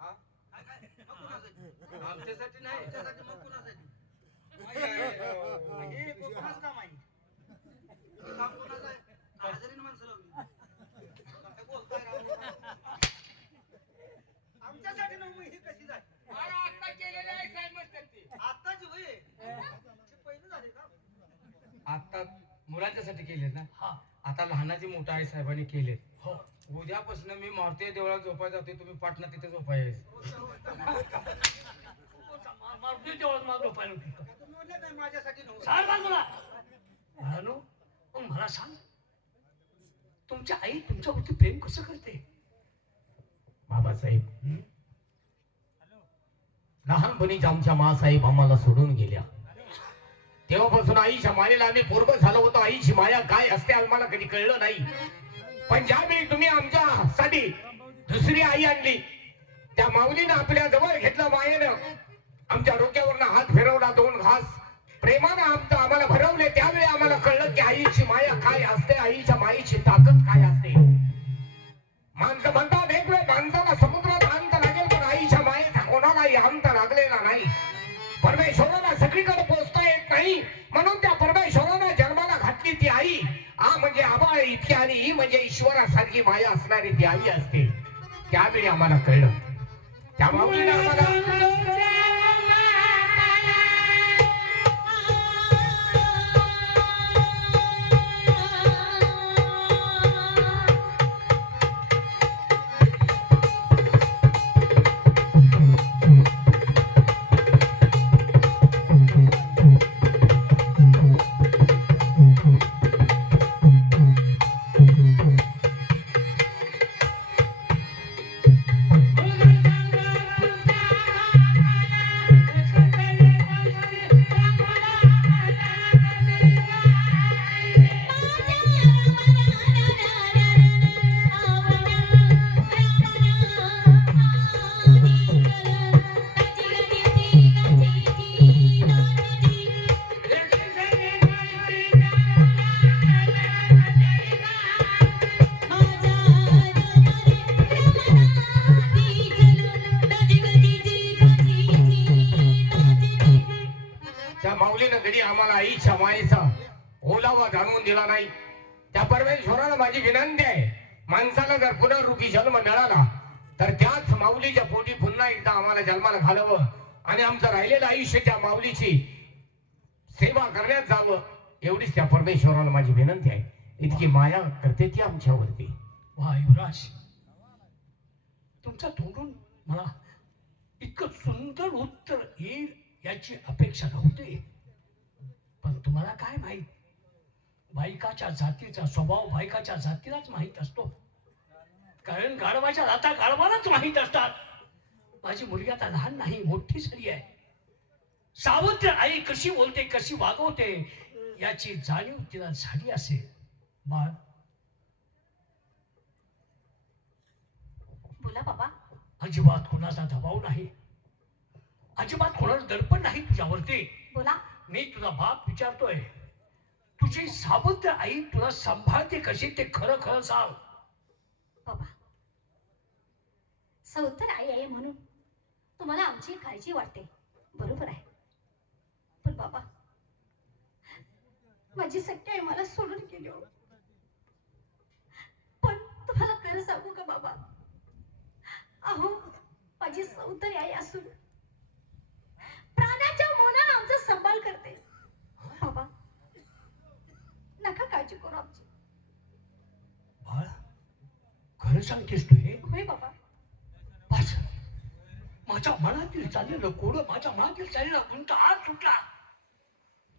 हा? मग कुणासाठी? आमच्यासाठी नाही त्याच्यासाठी मग कुणासाठी? आहे. हे कोणाचं काम आहे? हे काम कोणाचं आहे? हजेरीने माणसं लावली. काय बोलताय राव? आमच्यासाठी नव्ह, मग ही कशी झाली? अरे आता केलेले आहे काय म्हणतात ते. आत्ताची होय. ते पहिलं झाले का? आता मुलांच्यासाठी केलेत ना. हा आता लहानाची मोठा आई साहेबांनी केलेत. हो. उद्यापासून मी मारुती देवळात झोपाय जाते तुम्ही पाटणा तिथे झोपाय मारुती देवळात माझं पाहिलं होती. का तुम्ही म्हणले नाही माझ्यासाठी नव्हतं? सांग बाजूला. बाळांनो, मग मला सांग, तुमच्या आई तुमच्यावरती प्रेम कसं करते? बाबासाहेब लहानपणीच आमच्या मासाहेब आम्हाला सोडून गेल्या. तेव्हापासून आईच्या मायेला आम्ही पोरग झालो होतो. आईची माया काय असते आम्हाला कधी कळलं नाही. पण ज्यावेळी तुम्ही आमच्यासाठी दुसरी आई आणली, त्या माऊलीनं आपल्या जवळ घेतलं मायेनं, आमच्या डोक्यावरनं हात फिरवला, 2 घास प्रेमानं आम्हाला भरवले. त्यावेळी आम्हाला कळलं की आईची माया काय असते, आईच्या मायेची ताकद काय असते. माणसं म्हणतात एक वेळ माणसाला समुद्रात अंत लागेल, पण आईच्या मायेचा कोणालाही अंत लागलेला नाही. परमेश्वराला सगळीकडे पोहोचता येत नाही, म्हणून त्या परमेश्वरानं जन्माला घातली ती आई. आ म्हणजे आबाळ इतकी आणि ही म्हणजे ईश्वरासारखी माया असणारी ती आई असते. त्यावेळी आम्हाला कळलं. त्या माऊलीनं आम्हाला आईच्या मायेचा ओलावा जाणवून दिला नाही. त्या परमेश्वराला माझी विनंती आहे, माणसाला जर पुनरुक्ती जन्म मिळाला तर त्याच माऊलीच्या पोटी पुन्हा एकदा आम्हाला जन्माला घालावं आणि आमचं राहिलेलं आयुष्य त्या माऊलीची सेवा करण्यात जावं, एवढीच त्या परमेश्वराला माझी विनंती आहे. इतकी माया करते ती आमच्यावरती. वा युवराज, तुमच्या तोंडून मला इतकं सुंदर उत्तर येईल याची अपेक्षा नव्हती. पण तुम्हाला काय माहित, बायकाच्या जातीचा स्वभाव बायकाच्या जातीलाच माहित असतो. कारण गाढवाच्या जाता गाढवालाच माहित असतात. माझी मुलगी आता लहान नाही, मोठी झाली आहे. सावत्र आई कशी बोलते, कशी वागवते याची जाणीव तिला झाली असेल. बाळ, बोला बाबा. अजिबात कोणाचा दबाव नाही, अजिबात कोणाचं दडपण नाही तुझ्यावरती. बोला. मी तुझा बाप विचारतोय, तुझी सावत्र आई तुला सांभाळते कशी ते खरं खरं सांग. बाबा, सौतर आई आहे म्हणून तुम्हाला आमची काळजी वाटते, बरोबर आहे. पण बाबा, माझी सख्खी आई मला सोडून गेली हो. पण तुम्हाला खरं सांगू का बाबा, अहो माझी सौतरी आई असून प्राण्याच्या मोनानं आमचा सांभाळ करते. बाबा, नका काळजी करू आमची. बाळ, खरं सांगतेस तू हे? होय बाबा. बस, माझ्या मनातील चाललेलं कोडं, माझ्या मनातील चाललेला गुंता आज सुटला.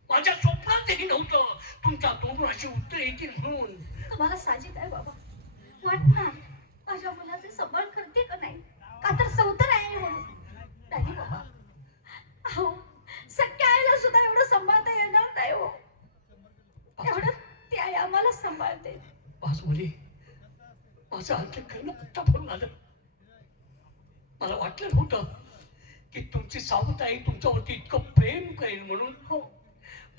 माझ्या स्वप्नातही नव्हतं तुमच्या तोंडून अशी उत्तर येतील म्हणून. तुम्हाला साहजिक आहे बाबा, वाट ना माझ्या मुलाचे सांभाळ करते का नाही, का तर सौतर आहे म्हणून. नाही बाबा, अहो सख्या आईला सुद्धा एवढं सांभाळता येणार नाही हो. एवढं ती आई आम्हाला सांभाळते. बस मुली, माझं अंतःकरण आत्ता भरून आलं. मला वाटलं नव्हतं की तुमची सावत्र आई तुमच्यावरती इतकं प्रेम करेल म्हणून. हो,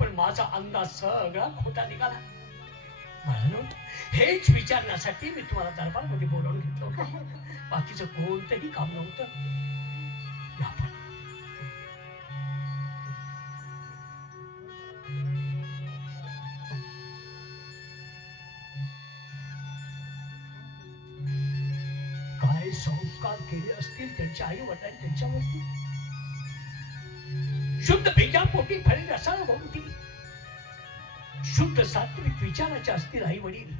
पण माझा अंदाज सगळा खोटा निघाला. म्हणून हेच विचारण्यासाठी मी तुम्हाला दरबारमध्ये बोलावून घेतलं होतं. बाकीचं कोणतंही काम नव्हतं. या पण. काय संस्कार केले असतील त्यांच्या आई वडिलांनी त्यांच्यावरती. शुद्ध बीजापोटी फळे रसाळ होती. शुद्ध सात्विक विचाराचे असतील आई वडील.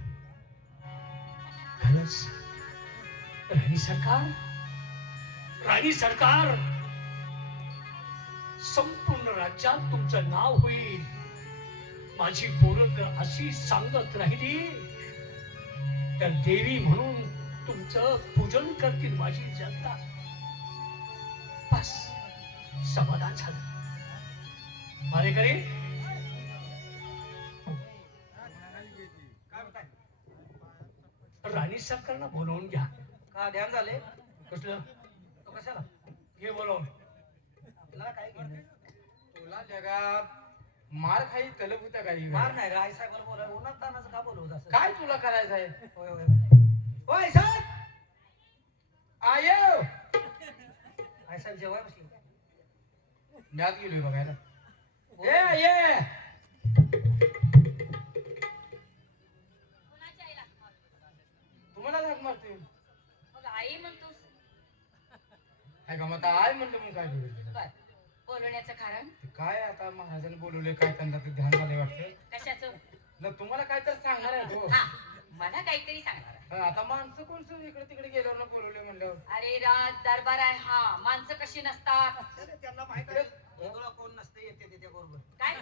खरंच राणी सरकार संपूर्ण राज्यात तुमचं नाव होईल. माझी पोरं जर अशी सांगत राहिली तर देवी म्हणून तुमचं पूजन करतील माझी जनता. बस, समाधान झालं. मारेकरी, काय म्हणताय? राणी सरकारला बोलवून घ्या. का ध्यान झाले? कसलं? तो कशाला? घे बोलवून. आपल्याला काय घेणं? तुला जगात मार खाई तलप होता काही मार नाही रे, आई साहेबाला बोलाय उन्हात तानाचं का बोलवत असं? काय तुला करायचं आहे? होय होय होय साहेब. आयो आई साहेब जेवाय बसले. म्यात गेलोय बघायला. बोल. ये कोणाच्या आईला? तुम्हाला जाग मारतोय. मग आई म्हणतोस काय का मग आता आय म्हणलं मग काय करू? काय बोलवण्याचं कारण? ते काय आता महाराजांनी बोलवले काय त्यांना ते ध्यान झालंय वाटतं. कशाचं? न तुम्हाला काय तर सांगणार आहे तो. हा, मला काहीतरी सांगणार आहे. आता माणसं कोणचं इकडे तिकडे गेल्यावर बोलवले म्हणल्यावर अरे राज दरबार आहे हा, माणसं कशी नसतात. अरे, त्यांना माहित आहे वेगळं कोण नसते, येते त्याच्या बरोबर. काय?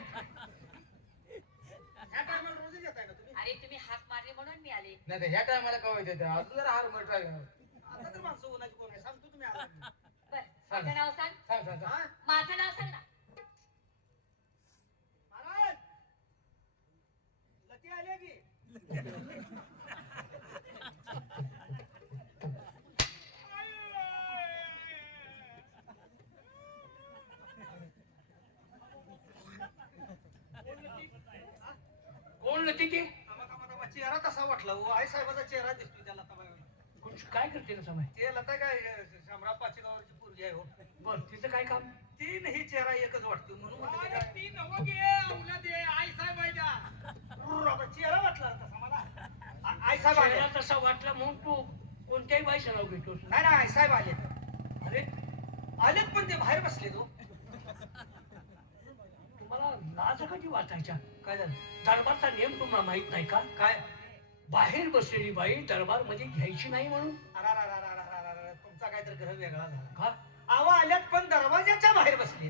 ह्या टायमाला रोजच येत आहे ना तुम्ही? अरे तुम्ही हाक मारली म्हणून मी आले. नाही तर ह्या टायमाला कवा येते अजून जरा हार मट आता तर माणसं उन्हाची कोण आहे सांगतो तुम्ही आला. बर, माझं नाव सांग. सांग सांग सांग. हा? माझं नाव सांग ना. महाराज, लती आल्या की? कोण लती ते? थांबा, चेहरा तसा वाटला हो. आई साहेबाचा चेहरा दिसतो त्याला तमाम. काय करते ना समय? ते लता काय शामराव पाचेगावची पोरगी आहे हो. बर, तिचं काय काम? तीन ही चेहरा एकच वाटतो म्हणून म्हणलं ते काय. ती नवं घे, औलाद आहे, आई साहेब आहे त्या. चेहरा वाटला तसा मला. साहेब आले चेहरा तसा वाटला म्हणून तू कोणत्याही बाईचं नाव घेतोस. नाही नाही साहेब आले अरे आलेत पण ते बाहेर बसले तो तुम्हाला लाज कधी वाटायच्या? काय झालं दरबारचा नियम तुम्हाला माहित नाही का? काय बाहेर बसलेली बाई दरबार मध्ये घ्यायची नाही म्हणून. तुमचा काहीतरी ग्रह वेगळा झाला का? आवा आल्यात पण दरवाजाच्या बाहेर बसले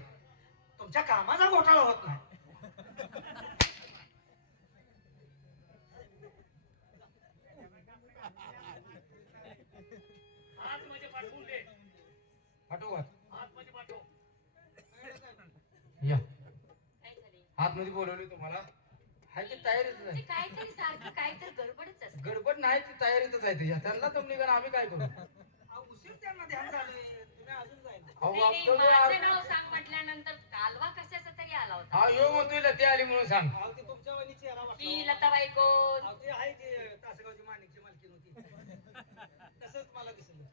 तुमच्या कामाचा घोटाळा होत नाही आतमध्ये पाठवून दे. पाठवू आतमध्ये पाठव. या काय झाले? आतमध्ये बोलवले तुम्हाला हाय ती तयारीतच ते आहे. काहीतरी सारखं काहीतरी गडबडच असते. गडबड नाही ती तयारीतच आहे त्याच्या त्यांना तर निघा आम्ही काय करू. उशीर त्यांना ध्यान झालंय तुम्ही अजून जाईल अहो नाही, नाही, आपलं माझं नाव सांग म्हटल्यानंतर कालवा कशाचा तरी आला होता. हा यो म्हणतोय लते आली म्हणून सांग. अहो, ते तुमच्या वहिनी चेहरा की वाटला लताबाई कोण? अहो, ते आहे ते तासगावची माणिकची मालकीन होती तसंच मला दिसलं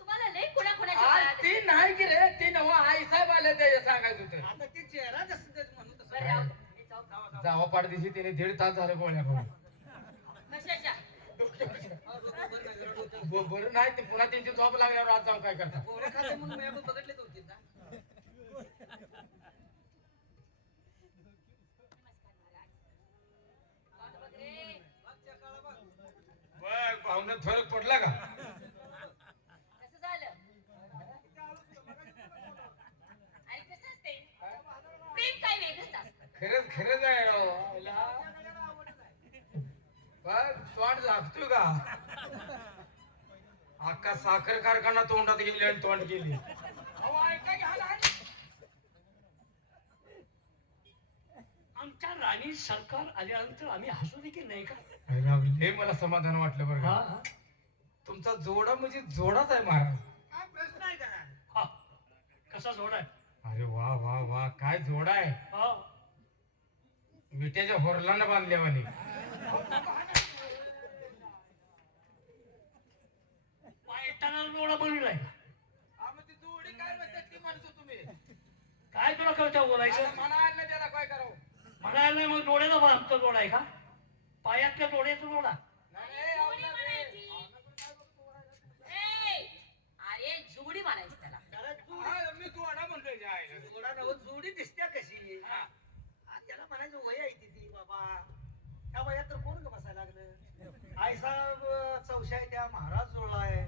तुम्हाला लय कोणाकोणाच्या आज गळ्यात- ती नाही की रे ती नव आई साहेब आले ते सांगायचं होतं. आता ते चेहरा जसं तेच म्हणून तसं बरं, राहू दे. मी जाऊ. जावा पाडदिशी तिने 1.5 तास झाले बोलण्या करून. कशाच्या? बरं नाही ते पुन्हा त्यांची झोप लागल्यावर आज जाऊन काय करता. गोळ्या खाते म्हणून मी बघितले होते ना वाट बघ रे. मागच्या काळात बघ भावना फरक पडला का. कसं झालं? आणि कसं असते? प्रेम काय वेगळंच असतं. खरंच आहे राव. बघ तोंड झाकतोय का अख्खा साखर कारखाना तोंडात गेली आणि तोंड गेली. आमच्या राणी सरकार आल्यानंतर आम्ही हसू देखील नाही का? हे मला समाधान वाटलं बरं हा, का. हा. तुमचा जोडा म्हणजे जोडाच आहे महाराज. काय प्रश्न आहे का हा. कसा जोड आहे? अरे वा वा वा काय जोडा आहे. हा. विट्याच्या होरलानं बांधल्यावानी. पायटाला जोडा बनवलाय का? जोडी काय म्हणतात ती माणसं तुम्ही. काय तुला कळतं बोलायचं? म्हणायला त्याला काय करावं. म्हणायला नाही मग डोळ्याचा आमचा जोडा आहे का? पायातल्या डोळ्याचा जोडा. जोडी म्हणायची. ए, अरे जोडी म्हणायची त्याला. मी जोडा म्हणतोय जोडा नव जोडी दिसत्या कशी त्याला म्हणायचं वय आहे ती बाबा त्या वयात तर कोण ग बसायला लागलं आई साहेब चौशा आहे त्या महाराज जोडला आहे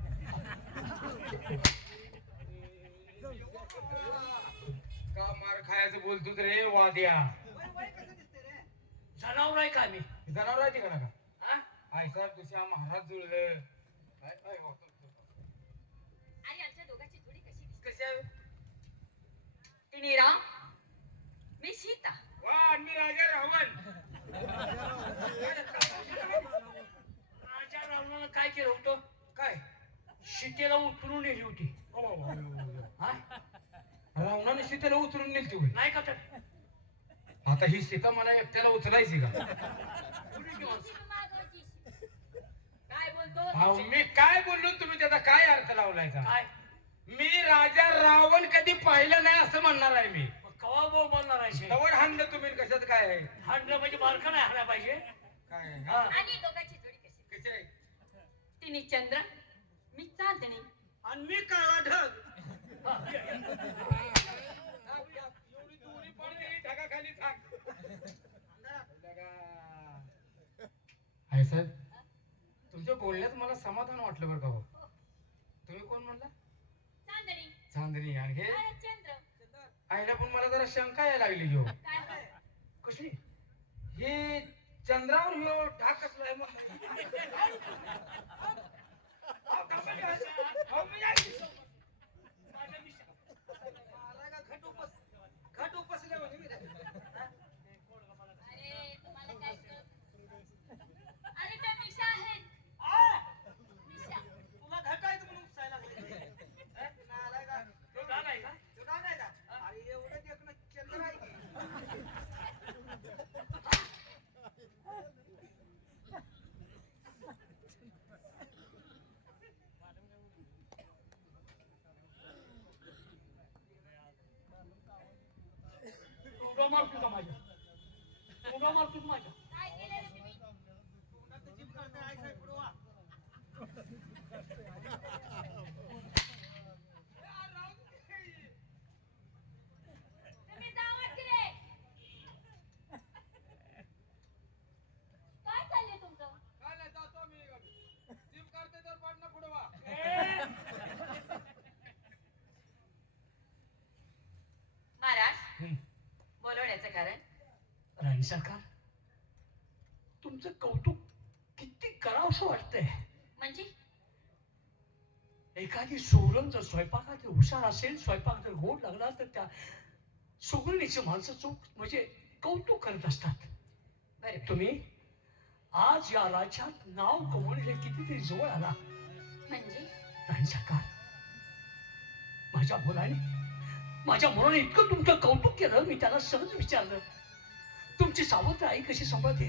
का मार खायचं बोलतो रे वाद्या. वय वय कसं दिसते रे जनावर आहे का आम्ही? जनावर आहे का नका. हा? आई साहेब तुझ्या महाराज जुळलं. काय काय होतं. आणि आमच्या दोघांची जोडी कशी दिसते? कशी आहे. तिने राम, मी सीता. वा आणि मी राजा रावण. राजा रावणानं काय केलं होतं? काय सीतेला उतरून नेली होती. हा? रावणाने सीतेला उचलून नेली तू. नाही का तर? आता ही सीता मला एकट्याला उचलायची का. काय बोलतो? अहो, मी काय बोललो तुम्ही त्याचा काय अर्थ लावलाय का. काय? मी राजा रावण कधी पाहिलं नाही असं म्हणणार आहे मी. मग कवा बोलणार आहे? नवर हाणलं तुम्ही कशात काय आहे. हाणलं म्हणजे बारका नाही हाणायला पाहिजे. काय आहे? हा. आणि दोघांची जोडी कशी? कशी आहे. तिने चंद्र, मी चांदणी. आणि मी काळा ढग हा. एवढी दोरी पडली ढगाखाली थांब. आहे साहेब तुमच्या बोलण्यात मला समाधान वाटलं बरं का हो. तुम्ही कोण म्हणला. चांदणी. चांदणी आणि हे अरे चंद्र. आईला पण मला जरा शंका यायला लागली घेऊ. काय होय? कसली? हे चंद्रावर ह्यो ढाक कसलाय मग. घट उपसल्या म्हणजे मी अरे तुम्हाला काय कळत? अरे त्या मिशा आहेत. मिशा. तुला घटायचं म्हणून उपसायला लागले नालाय का तो डाग आहे का? तो डाग आहे का अरे एवढं देखणं चंद्र आहे की उडा मारतो का माझ्या? उडा मारतो का माझ्या? काय केलं रे तुम्ही? तोंडात जीभ काढताय आई साहेब पुढं वा सरकार, तुमचं कौतुक किती करावंसं वाटतंय. म्हणजे एखादी सोडून जर स्वयंपाकात हुशार असेल, स्वयंपाक जर गोड लागला तर त्या सुगरणीची माणसं चूक म्हणजे कौतुक करत असतात. बरं तुम्ही आज या राज्यात नाव कमवलेले कितीतरी जवळ आला. म्हणजे नाही सरकार, माझ्या मुलाने इतकं तुमचं कौतुक केलं. मी त्याला सहज विचारलं, तुमची सावत्र आई कशी सांभाळते?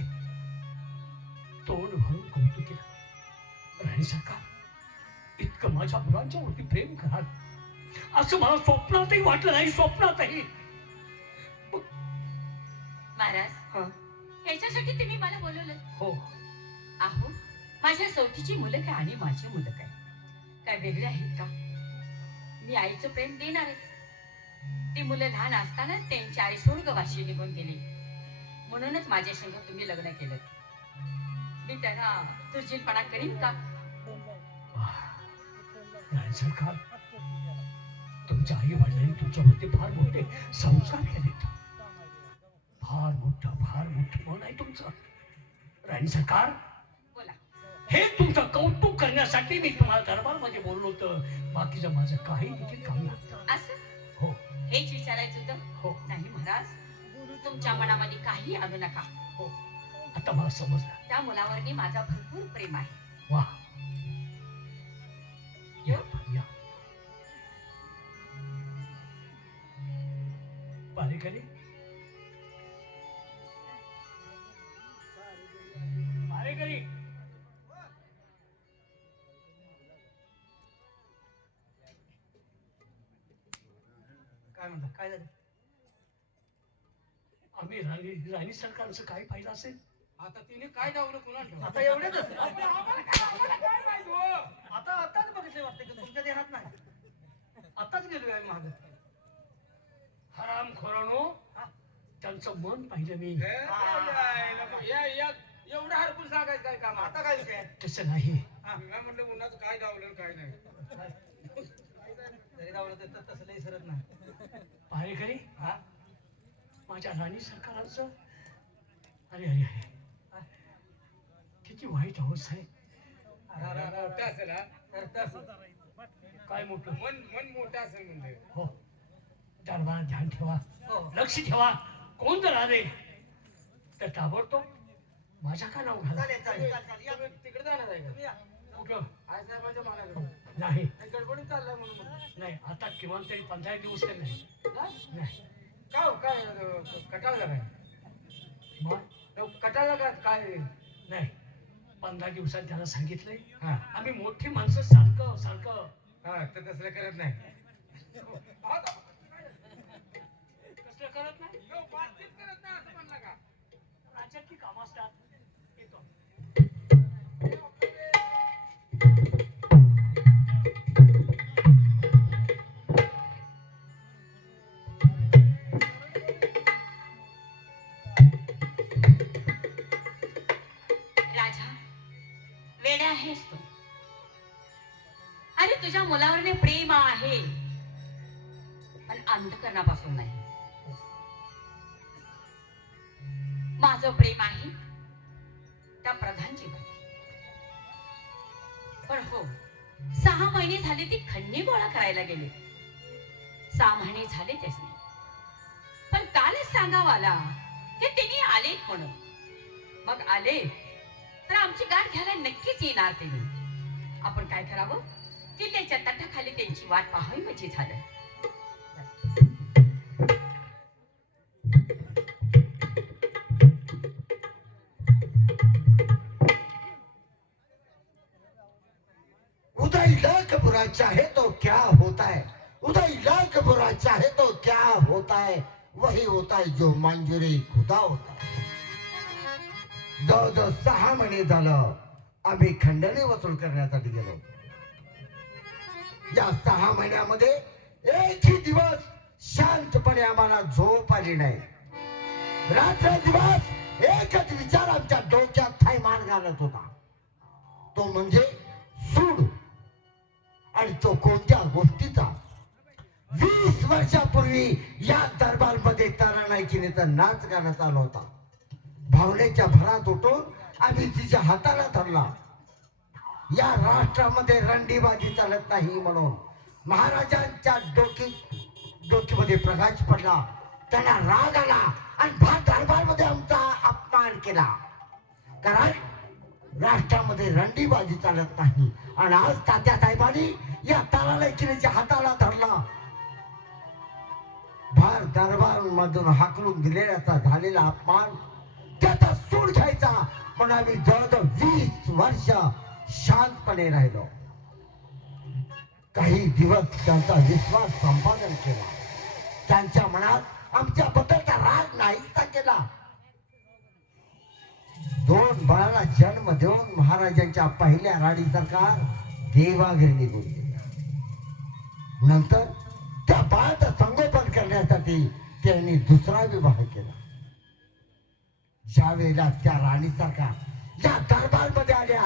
तोंड भरून कौतुक केलं. राणी सरकार, इतकं माझ्या मुलांच्या वरती प्रेम कराल असं मला स्वप्नातही वाटलं नाही. स्वप्नातही. महाराज, हा, ह्याच्यासाठी तुम्ही मला बोलवलं? हो. आहो, माझ्या सौतीची मुलं काय आणि माझी मुलं काय वेगळे आहेत का? मी आईचं प्रेम देणारच. ती मुलं लहान असताना त्यांची आई स्वर्गवासी निघून गेली, म्हणूनच माझ्या संग तुम्ही लग्न केलं. मी त्यांना दुर्जीनपणा करीन का? राणी सरकार, तुमच्या आई वडिलांनी तुमच्यावरती फार मोठे संस्कार केले. फार मोठं मन आहे तुमचं. राणी सरकार, बोला. हे तुमचं कौतुक करण्यासाठी मी तुम्हाला दरबारमध्ये बोललो होतं. बाकीचं माझं काही देखील काम नसतं. असं हो हेच विचारायचं होतं. हो नाही महाराज, तुमच्या मनामध्ये काही आणू नका. हो, आता मला समजलं. त्या मुलावरनी माझा भरपूर प्रेम आहे. वा, या या. पारेकरी, पारेकरी, काय म्हणता? काय झालं? आम्ही राणी सरकारचं काय पाहिलं असेल. आता तिने काय दावलं कुणाला ठेवलं? आता एवढेच आम्हाला काय माहित हो? आताच बघितले वाटतं की तुमच्या देहात नाही. आताच गेलोय आम्ही मागे. हराम खोरानो, त्यांचं मन पाहिलं मी. हे एवढं हरकून सांगायचं काय काम? आता काय विषय आहे? तसं नाही. मी म्हटलं उन्हाचं काय दावलं काय नाही. जरी दावलं तर तसं सरत नाही. पारेकरी, हा, माझ्या राणी सरकारांचं अरे अरे अरे, किती वाईट अवस्था आहे. मोठं असेल हा? काय मोठं. मन मोठं असेल म्हणजे. हो, दरबार ध्यान ठेवा, हो. लक्ष ठेवा. कोण जर आले तर ताबडतोब माझ्या का नाव घाला. चालेल चालेल चालेल. या, तुम्ही तिकडे जाणार आहे तुम्ही का? या. कुठं? आई साहेबांच्या मानाकडे. नाही गडबडीत चाललाय म्हणून. नाही, आता किमान तरी 15 दिवस तरी नाही. नाही का हो, काय कटाळला काय? मग कटाळला का काय? नाही, 15 दिवसात त्याला सांगितलंय. हा आम्ही मोठी माणसं सारखं सारखं हा, तर तसलं करत नाही. कसलं करत नाही. बातचीत करत नाही असं म्हणला का? राज्यातली कामं असतात. येतो. राजा, वेडा आहेस तू. अरे तुझ्या मुलावरने प्रेम आहे, पण अंधकरणापासून नाही. माझं प्रेम आहे त्या प्रधानची वरती. पण हो, 6 महिने झाले ती खंडी गोळा करायला गेले. 6 महिने झाले त्यासने. पण कालच सांगावं आला की त्यांनी आलेत म्हणून. मग आले तर आमची गाठ घ्यायला नक्कीच येणार त्यांनी. आपण काय करावं की त्याच्या तटाखाली त्यांची वाट पाहावी म्हणजे झालं. उदय लाख बुरा चाहे तो क्या होता है, उदय लाख बुरा चाहे तो क्या होता है, वही होता है जो मंजूरी खुदा होता है. 6 महिने झालं आम्ही खंडणी वसूल करण्यासाठी गेलो. या 6 महिन्यामध्ये एकही दिवस शांतपणे आम्हाला झोप आली नाही. रात्र दिवस एकच विचार आमच्या डोक्यात थैमान घालत होता, तो म्हणजे सूड. आणि तो कोणत्या गोष्टीचा? 20 वर्षापूर्वी या दरबारमध्ये तारा नायकीनेचा नाच गाण्यात आला होता. भावनेच्या भरात उठून आम्ही तिच्या हाताला धरला. या राष्ट्रामध्ये रंडीबाजी चालत नाही म्हणून महाराजांच्या डोकीमध्ये प्रकाश पडला. त्यांना राग आला आणि भार दरबारमध्ये आमचा अपमान केला. कारण राष्ट्रामध्ये रंडीबाजी चालत नाही. आणि आज तात्या साहेबांनी या तारालेखिनीच्या हाताला धरला. भार दरबार मधून हाकलून दिलेल्याचा झालेला अपमान त्याचा सूड घ्यायचा म्हणून आम्ही जवळजवळ 20 वर्ष शांतपणे राहिलो. काही दिवस त्यांचा विश्वास संपादन केला. त्यांच्या मनात आमच्याबद्दलचा राग नाहीसा केला. 2 बाळाला जन्म देऊन महाराजांच्या पहिल्या राणी सरकार देवाघरी निघून गेले. नंतर त्या बाळाचं संगोपन करण्यासाठी त्यांनी दुसरा विवाह केला. ज्या वेळेला त्या राणी सरकार या दरबारमध्ये आल्या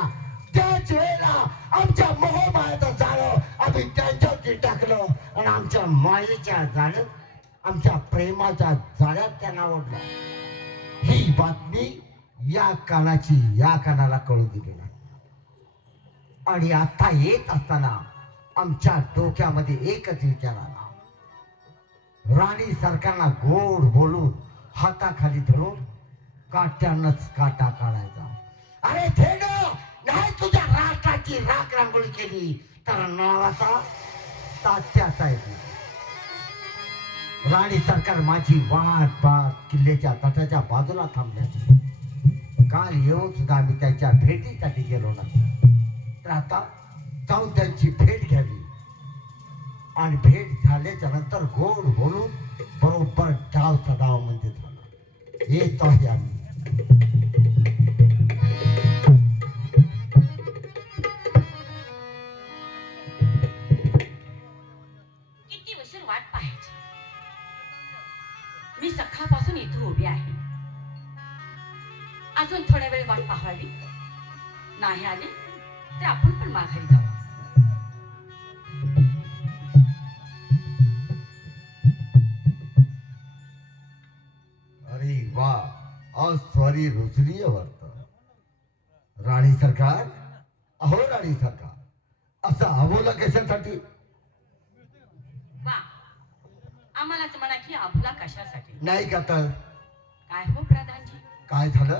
त्याच वेळेला आमच्या मोहमायाचं जाळं आम्ही त्यांच्यावरती टाकलं आणि आमच्या मायेच्या जाळ्यात, आमच्या प्रेमाच्या जाळ्यात त्यांना ओढलं. ही बातमी या कानाला कळू दिली नाही. आणि आता येत असताना आमच्या डोक्यामध्ये एकच विचार आला. राणी सरकारला गोड बोलून हाताखाली धरून काट्यानंच काटा काढायचा. अरे थेडो, नाही तुझ्या राष्ट्राची राख रांगोळी केली तर नावाचा तात्याचा येते. राणी सरकार माझी वाट पाहत किल्ल्याच्या तटाच्या बाजूला थांबल्याची. काल येऊन सुद्धा आम्ही त्यांच्या भेटीसाठी गेलो नाही. तर आता जाऊन त्यांची भेट घ्यावी. आणि भेट झाल्याच्या नंतर गोड बोलून बरोबर डाव सडाव म्हणजे झाला. येतो आहे आम्ही. किती उशीर वाट पाहायची. मी सकाळपासून इथे उभी आहे. अजून थोड्या वेळ वाट पाहावी. नाही आले तर आपण पण माघारी जाऊ. अरे वा, अस्वारी रुचलीय वर्त. राणी सरकार, अहो राणी सरकार, असं अबोला कशासाठी? वा, आम्हालाच म्हणा की आभुला कशासाठी? नाही का तर काय हो प्रधानजी, काय झालं?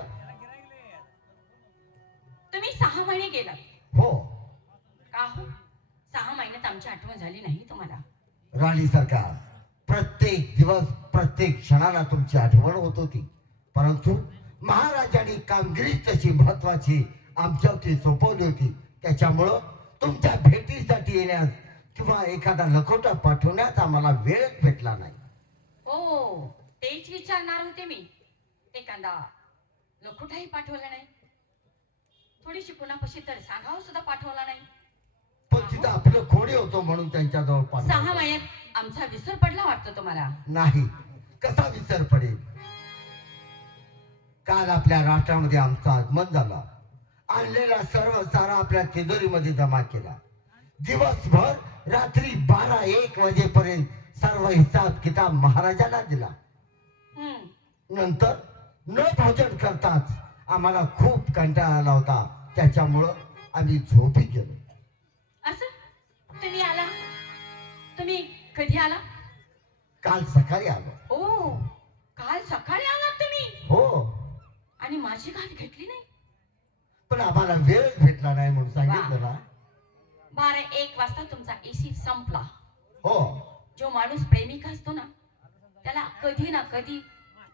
तुम्ही 6 महिने गेलात. हो का हो? 6 महिन्यात आमची आठवण झाली नाही तुम्हाला? राणी सरकार, प्रत्येक दिवस प्रत्येक क्षणाला तुमची आठवण होत होती. परंतु महाराजांनी कामगिरी तशी महत्वाची आमच्यावरती सोपवली होती. त्याच्यामुळं तुमच्या भेटीसाठी येण्यास किंवा एखादा लखोटा पाठवण्यास आम्हाला वेळच भेटला नाही. हो, तेच विचारणार होते मी. एखादा लखोटाही पाठवला नाही. थोडीशी पुन्हापाशी तर सांगावं सुद्धा पाठवला नाही. पण तिथं आपलं खोडे होतो म्हणून त्यांच्याजवळ 6 महिन्यात आमचा विसर पडला वाटतं तुम्हाला? नाही, कसा विसर पडेल? काल आपल्या राष्ट्रामध्ये आमचं आगमन झालं. आणलेला सर्व सारा आपल्या तिजोरीमध्ये जमा केला. दिवसभर रात्री 12-1 वाजेपर्यंत सर्व हिसाब किताब महाराजाला दिला. नंतर न भोजन करताच आम्हाला खूप कंटाळा आला होता. त्याच्यामुळं आम्ही झोपी गेलो. असं तुम्ही आला? तुम्ही कधी आला? काल सकाळी आलो. ओ, काल सकाळी आलात तुम्ही? हो, आणि माझी गाठ घेतली नाही? पण आम्हाला वेळच भेटला नाही म्हणून सांगितलं ना. 12-1 वाजता तुमचा एसी संपला. हो, जो माणूस प्रेमिक असतो ना, त्याला कधी ना कधी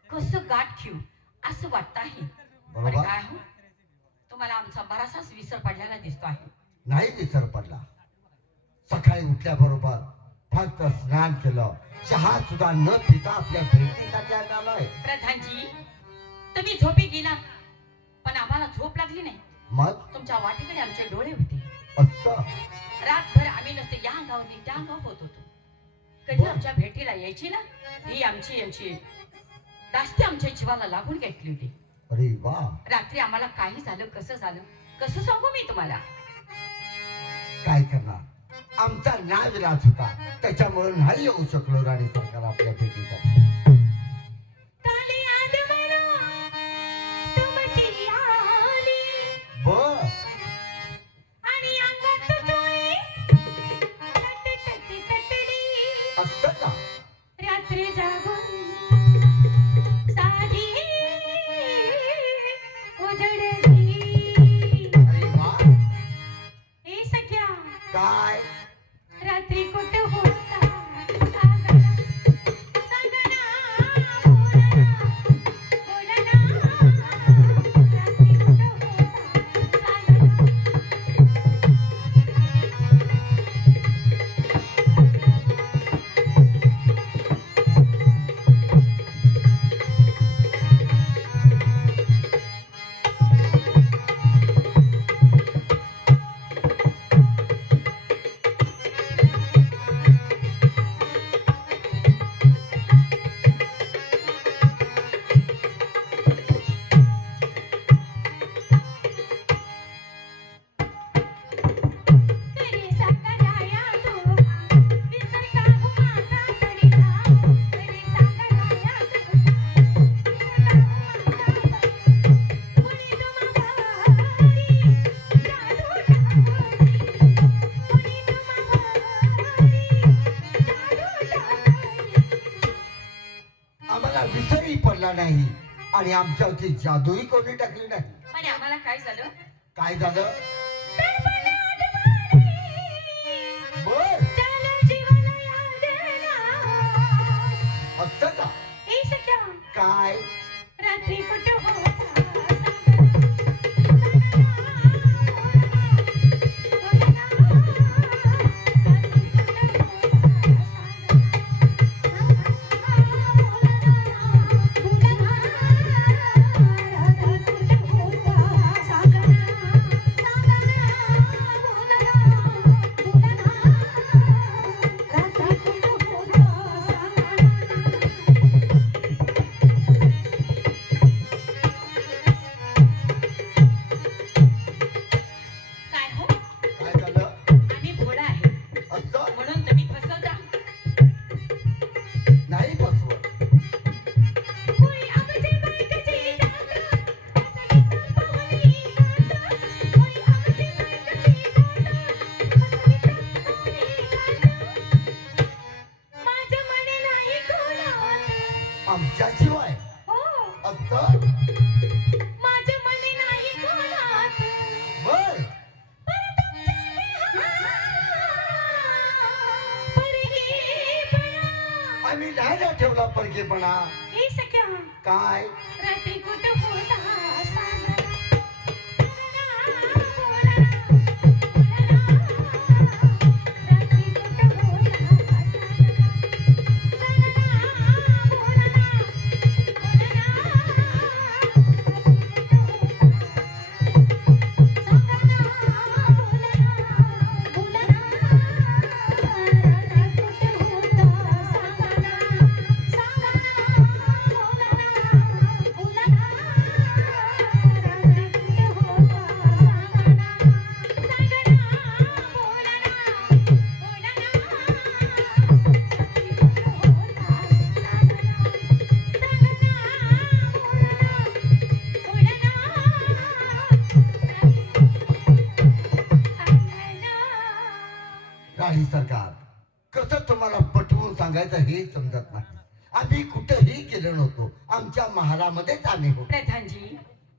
कसं गाठ घेऊ असं वाटत आहे. पण बरोबर. काय हो, तुम्हाला आमचा बराचसाच विसर पडलेला दिसतो आहे. नाही विसर पडला. सकाळी उठल्याबरोबर फक्त स्नान केलं, चहा सुद्धा न पिता आपल्या भेटीसाठी आम्ही आलोय. प्रधानजी, तुम्ही झोपी गेलात पण आम्हाला झोप लागली नाही. मग तुमच्या वाटेकडे आमचे डोळे होते. असं रातभर आम्ही नसते या अंगावर त्या अंगावर होत होतो. कधी बर. आमच्या भेटीला यायची ना, ही आमची दास्ती आमच्या जीवाला लागून घेतली होती. अरे वा, रात्री आम्हाला काही झालं, कसं सांगू मी तुम्हाला? काय करणार? आमचा नाविलाज होता. त्याच्यामुळे नाही येऊ शकलो राणी सरकार आपल्या भेटीसाठी. काली आद मला केला नाही आणि आमच्यावरती जादूही कोणी टाकली नाही. आणि आम्हाला काय झालं? काय झालं? बर असतं का? काय? रात्री कुठं काय हो? काय झालं? आम्ही भोळा आहे असतं? म्हणून तुम्ही फसवता. नाही फसवत. होय आमची बायकोची जात, फसवीत पाहुणी गात. होय आमची बायकोची जात, फसवीत पाहुणी गात. माझं मन नाही खोलात. आमच्या शिवाय हो, असतं? माझं मन नाही खोलात. बर पण तुमच्या परगेपणा. आम्ही नाही ना ठेवला परकेपणा. हे सख्या, काय? रात्री कुठं होता सांगा. सांगा बोला, बोला. रात्री कुठं होता सांगा. सांगा राणी सरकार, कसं तुम्हाला पटवून सांगायचं हे समजत नाही. आम्ही कुठेही गेलो नव्हतो. आमच्या महालामध्येच आम्ही होतो. प्रधानजी,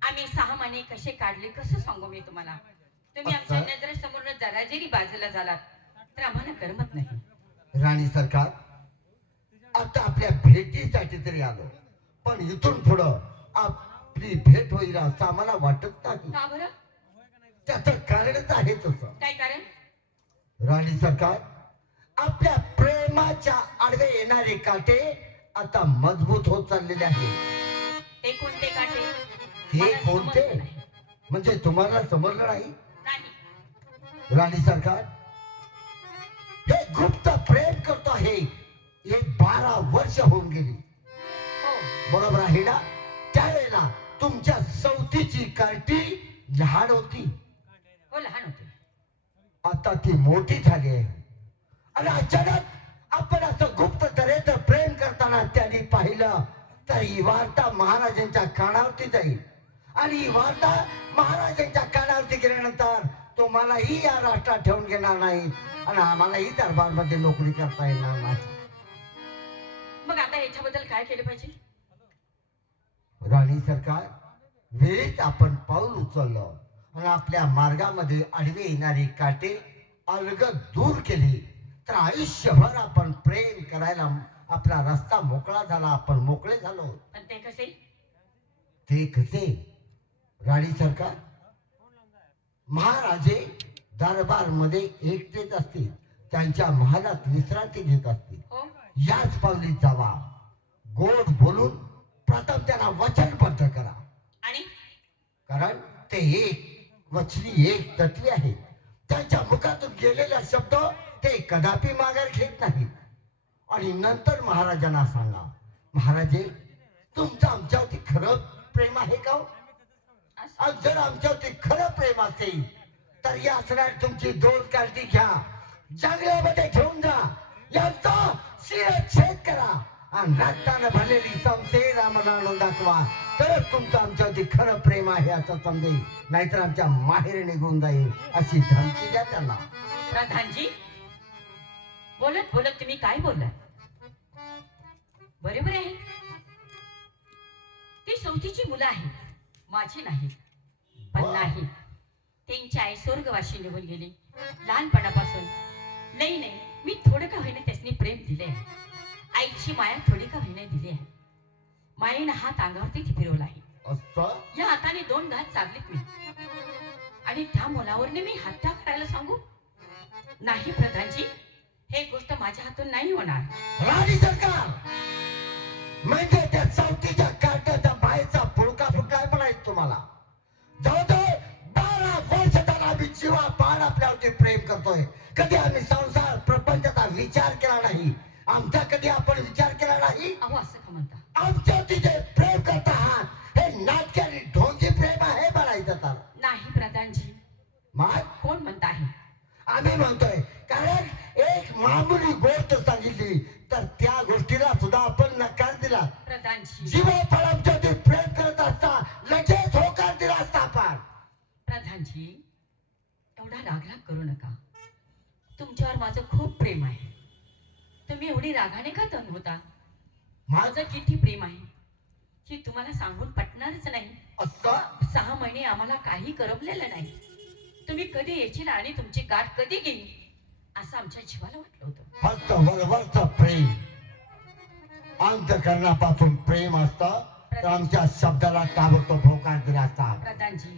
आम्ही 6 महिने कसे काढले कसं सांगू मी तुम्हाला? तुम्ही आमच्या अच्छा. नजरेसमोर जरा जरी बाजूला झालात तर आम्हाला करमत नाही. राणी सरकार, आता आपल्या भेटीसाठी तरी आलो, पण इथून पुढं आपली भेट होईल असं आम्हाला वाटत नाही. का बरं? त्याचं कारणच आहे तसं. काय कारण? राणी सरकार, आपल्या प्रेमाच्या आडवे येणारे काटे आता मजबूत होत चाललेले आहेत. ते कोणते काटे? ते मला कोणते? समजलं नाही. म्हणजे तुम्हाला समजलं नाही? नाही. राणी सरकार, हे गुप्त प्रेम करतो आहे हे 12 वर्ष होऊन गेली. हो, बरोबर आहे ना? त्यावेळेला तुमच्या सवतीची कार्टी लहान होती, हो लहान होते. आता ती मोठी झाली आहे. आणि अचानक आपण असं गुप्त तऱ्हेचं प्रेम करताना त्यांनी पाहिलं तर ही वार्ता महाराजांच्या कानावरती जाईल. आणि ही वार्ता महाराजांच्या कानावरती गेल्यानंतर तुम्हालाही या राष्ट्रात ठेवून घेणार नाही आणि आम्हालाही दरबारमध्ये नोकरी करता येणार नाही. मग आता याच्याबद्दल काय केलं पाहिजे? राणी सरकार, वेळीच आपण पाऊल उचललं आणि आपल्या मार्गामध्ये आडवे येणारी काटे अलगद दूर केली तर आयुष्यभर आपण प्रेम करायला आपला रस्ता मोकळा झाला. आपण मोकळे झालो. पण ते कसे? ते कसे? राणी सरकार, महाराजे दरबारमध्ये एकटेच असतील, त्यांच्या महालात विश्रांती घेत असतील. हो, याच पावली जावा, गोड बोलून प्रथम त्यांना वचनबद्ध करा. आणि कारण ते एक वचनी एक तत्वे आहे. त्यांच्या मुखातून गेलेला शब्द ते कदापि माघार घेत नाहीत. आणि नंतर महाराजांना सांगा, महाराजे, तुमचं आमच्यावरती खरं प्रेम आहे का? आज जर आमच्यावरती खरं प्रेम असेल तर या असणार तुमची 2 कार्टी घ्या, जंगलामध्ये घेऊन जा, यांचा शिरच्छेद करा आणि रक्तानं भरलेली संशय रामाला आणून दाखवा, तर तुमचं आमच्यावरती खरं प्रेम आहे असं समजेल. नाहीतर आमच्या माहेर निघून जाईल अशी धमकी द्या त्यांना. प्रधानजी, बोलत बोलत तुम्ही काय बोललात? बरोबर आहे. ती सौतीची मुलं आहेत, माझी नाहीत. पण वा. नाही, त्यांची आई स्वर्गवाशी निघून गेली लहानपणापासून. नाही नाही, मी थोडं का होईना त्यासनी प्रेम दिले आहे. आईची माया थोडी का होईना दिली आहे. मायेनं हात अंगावरती फिरवला आहे. असं या हाताने 2 घात चाललीत मी, आणि त्या मुलावरने मी हत्या करायला सांगू? नाही प्रधानजी, हे गोष्ट माझ्या हातून नाही होणार. राणी सरकार म्हणजे त्या चौथीच्या काट्याच्या बाहेरचा फुडका फुटलाय पण आहे तुम्हाला. जवळजवळ 12 वर्ष त्याला आम्ही जीवा पाड आपल्यावरती प्रेम करतोय. कधी आम्ही संसार प्रपंचाचा विचार केला नाही. आमचा कधी आपण विचार केला नाही. अहो असं का म्हणता? आमच्यावरती जे प्रेम करत आहात हे नाटकी आणि ढोंगी प्रेम आहे म्हणायचं तर. नाही प्रधानजी, मग कोण म्हणत आहे? आम्ही म्हणतोय कारण एक मामूली गोष्ट सांगितली तर त्या गोष्टीला सुद्धा आपण नकार दिला. प्रधानजी, जीवापाड आमच्यावरती प्रेम करत असता लगेच होकार दिला असता आपण. प्रधानजी, एवढा रागराग करू नका. तुमच्यावर माझं खूप प्रेम आहे. तुम्ही एवढी रागाने का तंग होता? माझं किती प्रेम आहे हे तुम्हाला सांगून पटणारच नाही. असं 6 महिने आम्हाला काही करमलेलं नाही. तुम्ही कधी येशील आणि तुमची गाठ कधी घेईन असं आमच्या जीवाला वाटलं होतं. फक्त वरवरचं प्रेम अंतकरणापासून प्रेम असतं तर आमच्या शब्दाला ताबडतोब होकार दिला असता. प्रधानजी,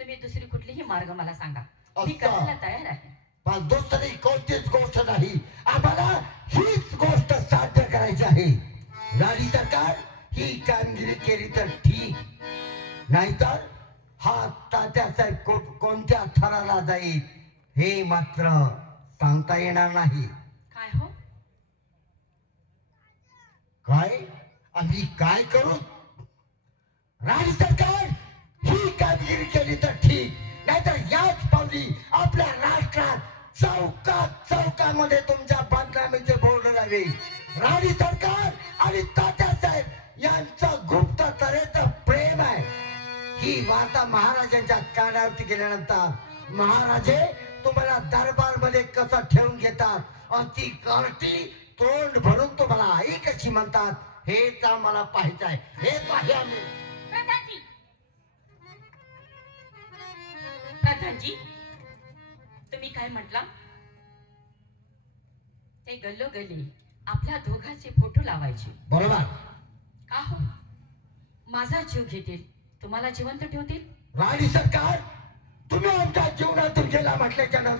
तुम्ही दुसरी कुठलीही मार्ग मला सांगा, मी असं. करायला तयार आहे. पण दुसरी कोणतीच गोष्ट नाही. आम्हाला हीच गोष्ट साध्य करायची आहे. राणी सरकार ही कामगिरी केली तर ठीक, नाहीतर हा तात्यासाहेब कोणत्या थराला जाईल हे मात्र सांगता येणार नाही. काय हो? काय आम्ही काय करू? राणी सरकार ही कामगिरी केली तर ठीक, नाहीतर याच पावली आपल्या राष्ट्रात चौकामध्ये तुमच्या बदनामीचे बोर्ड लावेल. राणी सरकार आणि तात्यासाहेब यांचं गुप्त तऱ्हेचं प्रेम आहे. ही वार्ता महाराजांच्या कानावरती गेल्यानंतर महाराजे तुम्हाला दरबार मध्ये कसं ठेवून घेतात आणि ती कार्टी तोंड भरून तुम्हाला आई कशी म्हणतात हे तर मला पाहायचं आहे. हे पाहिजे आम्ही. प्रधानजी, प्रधानजी, तुम्ही काय म्हटला? ते गल्लोगल्ली आपल्या दोघांचे फोटो लावायचे. बरोबर. का हो? माझा जीव घेतील, तुम्हाला जिवंत ठेवतील? राणी सरकार तुम्ही आमच्या जीवनातून गेला म्हटल्याच्या नंतर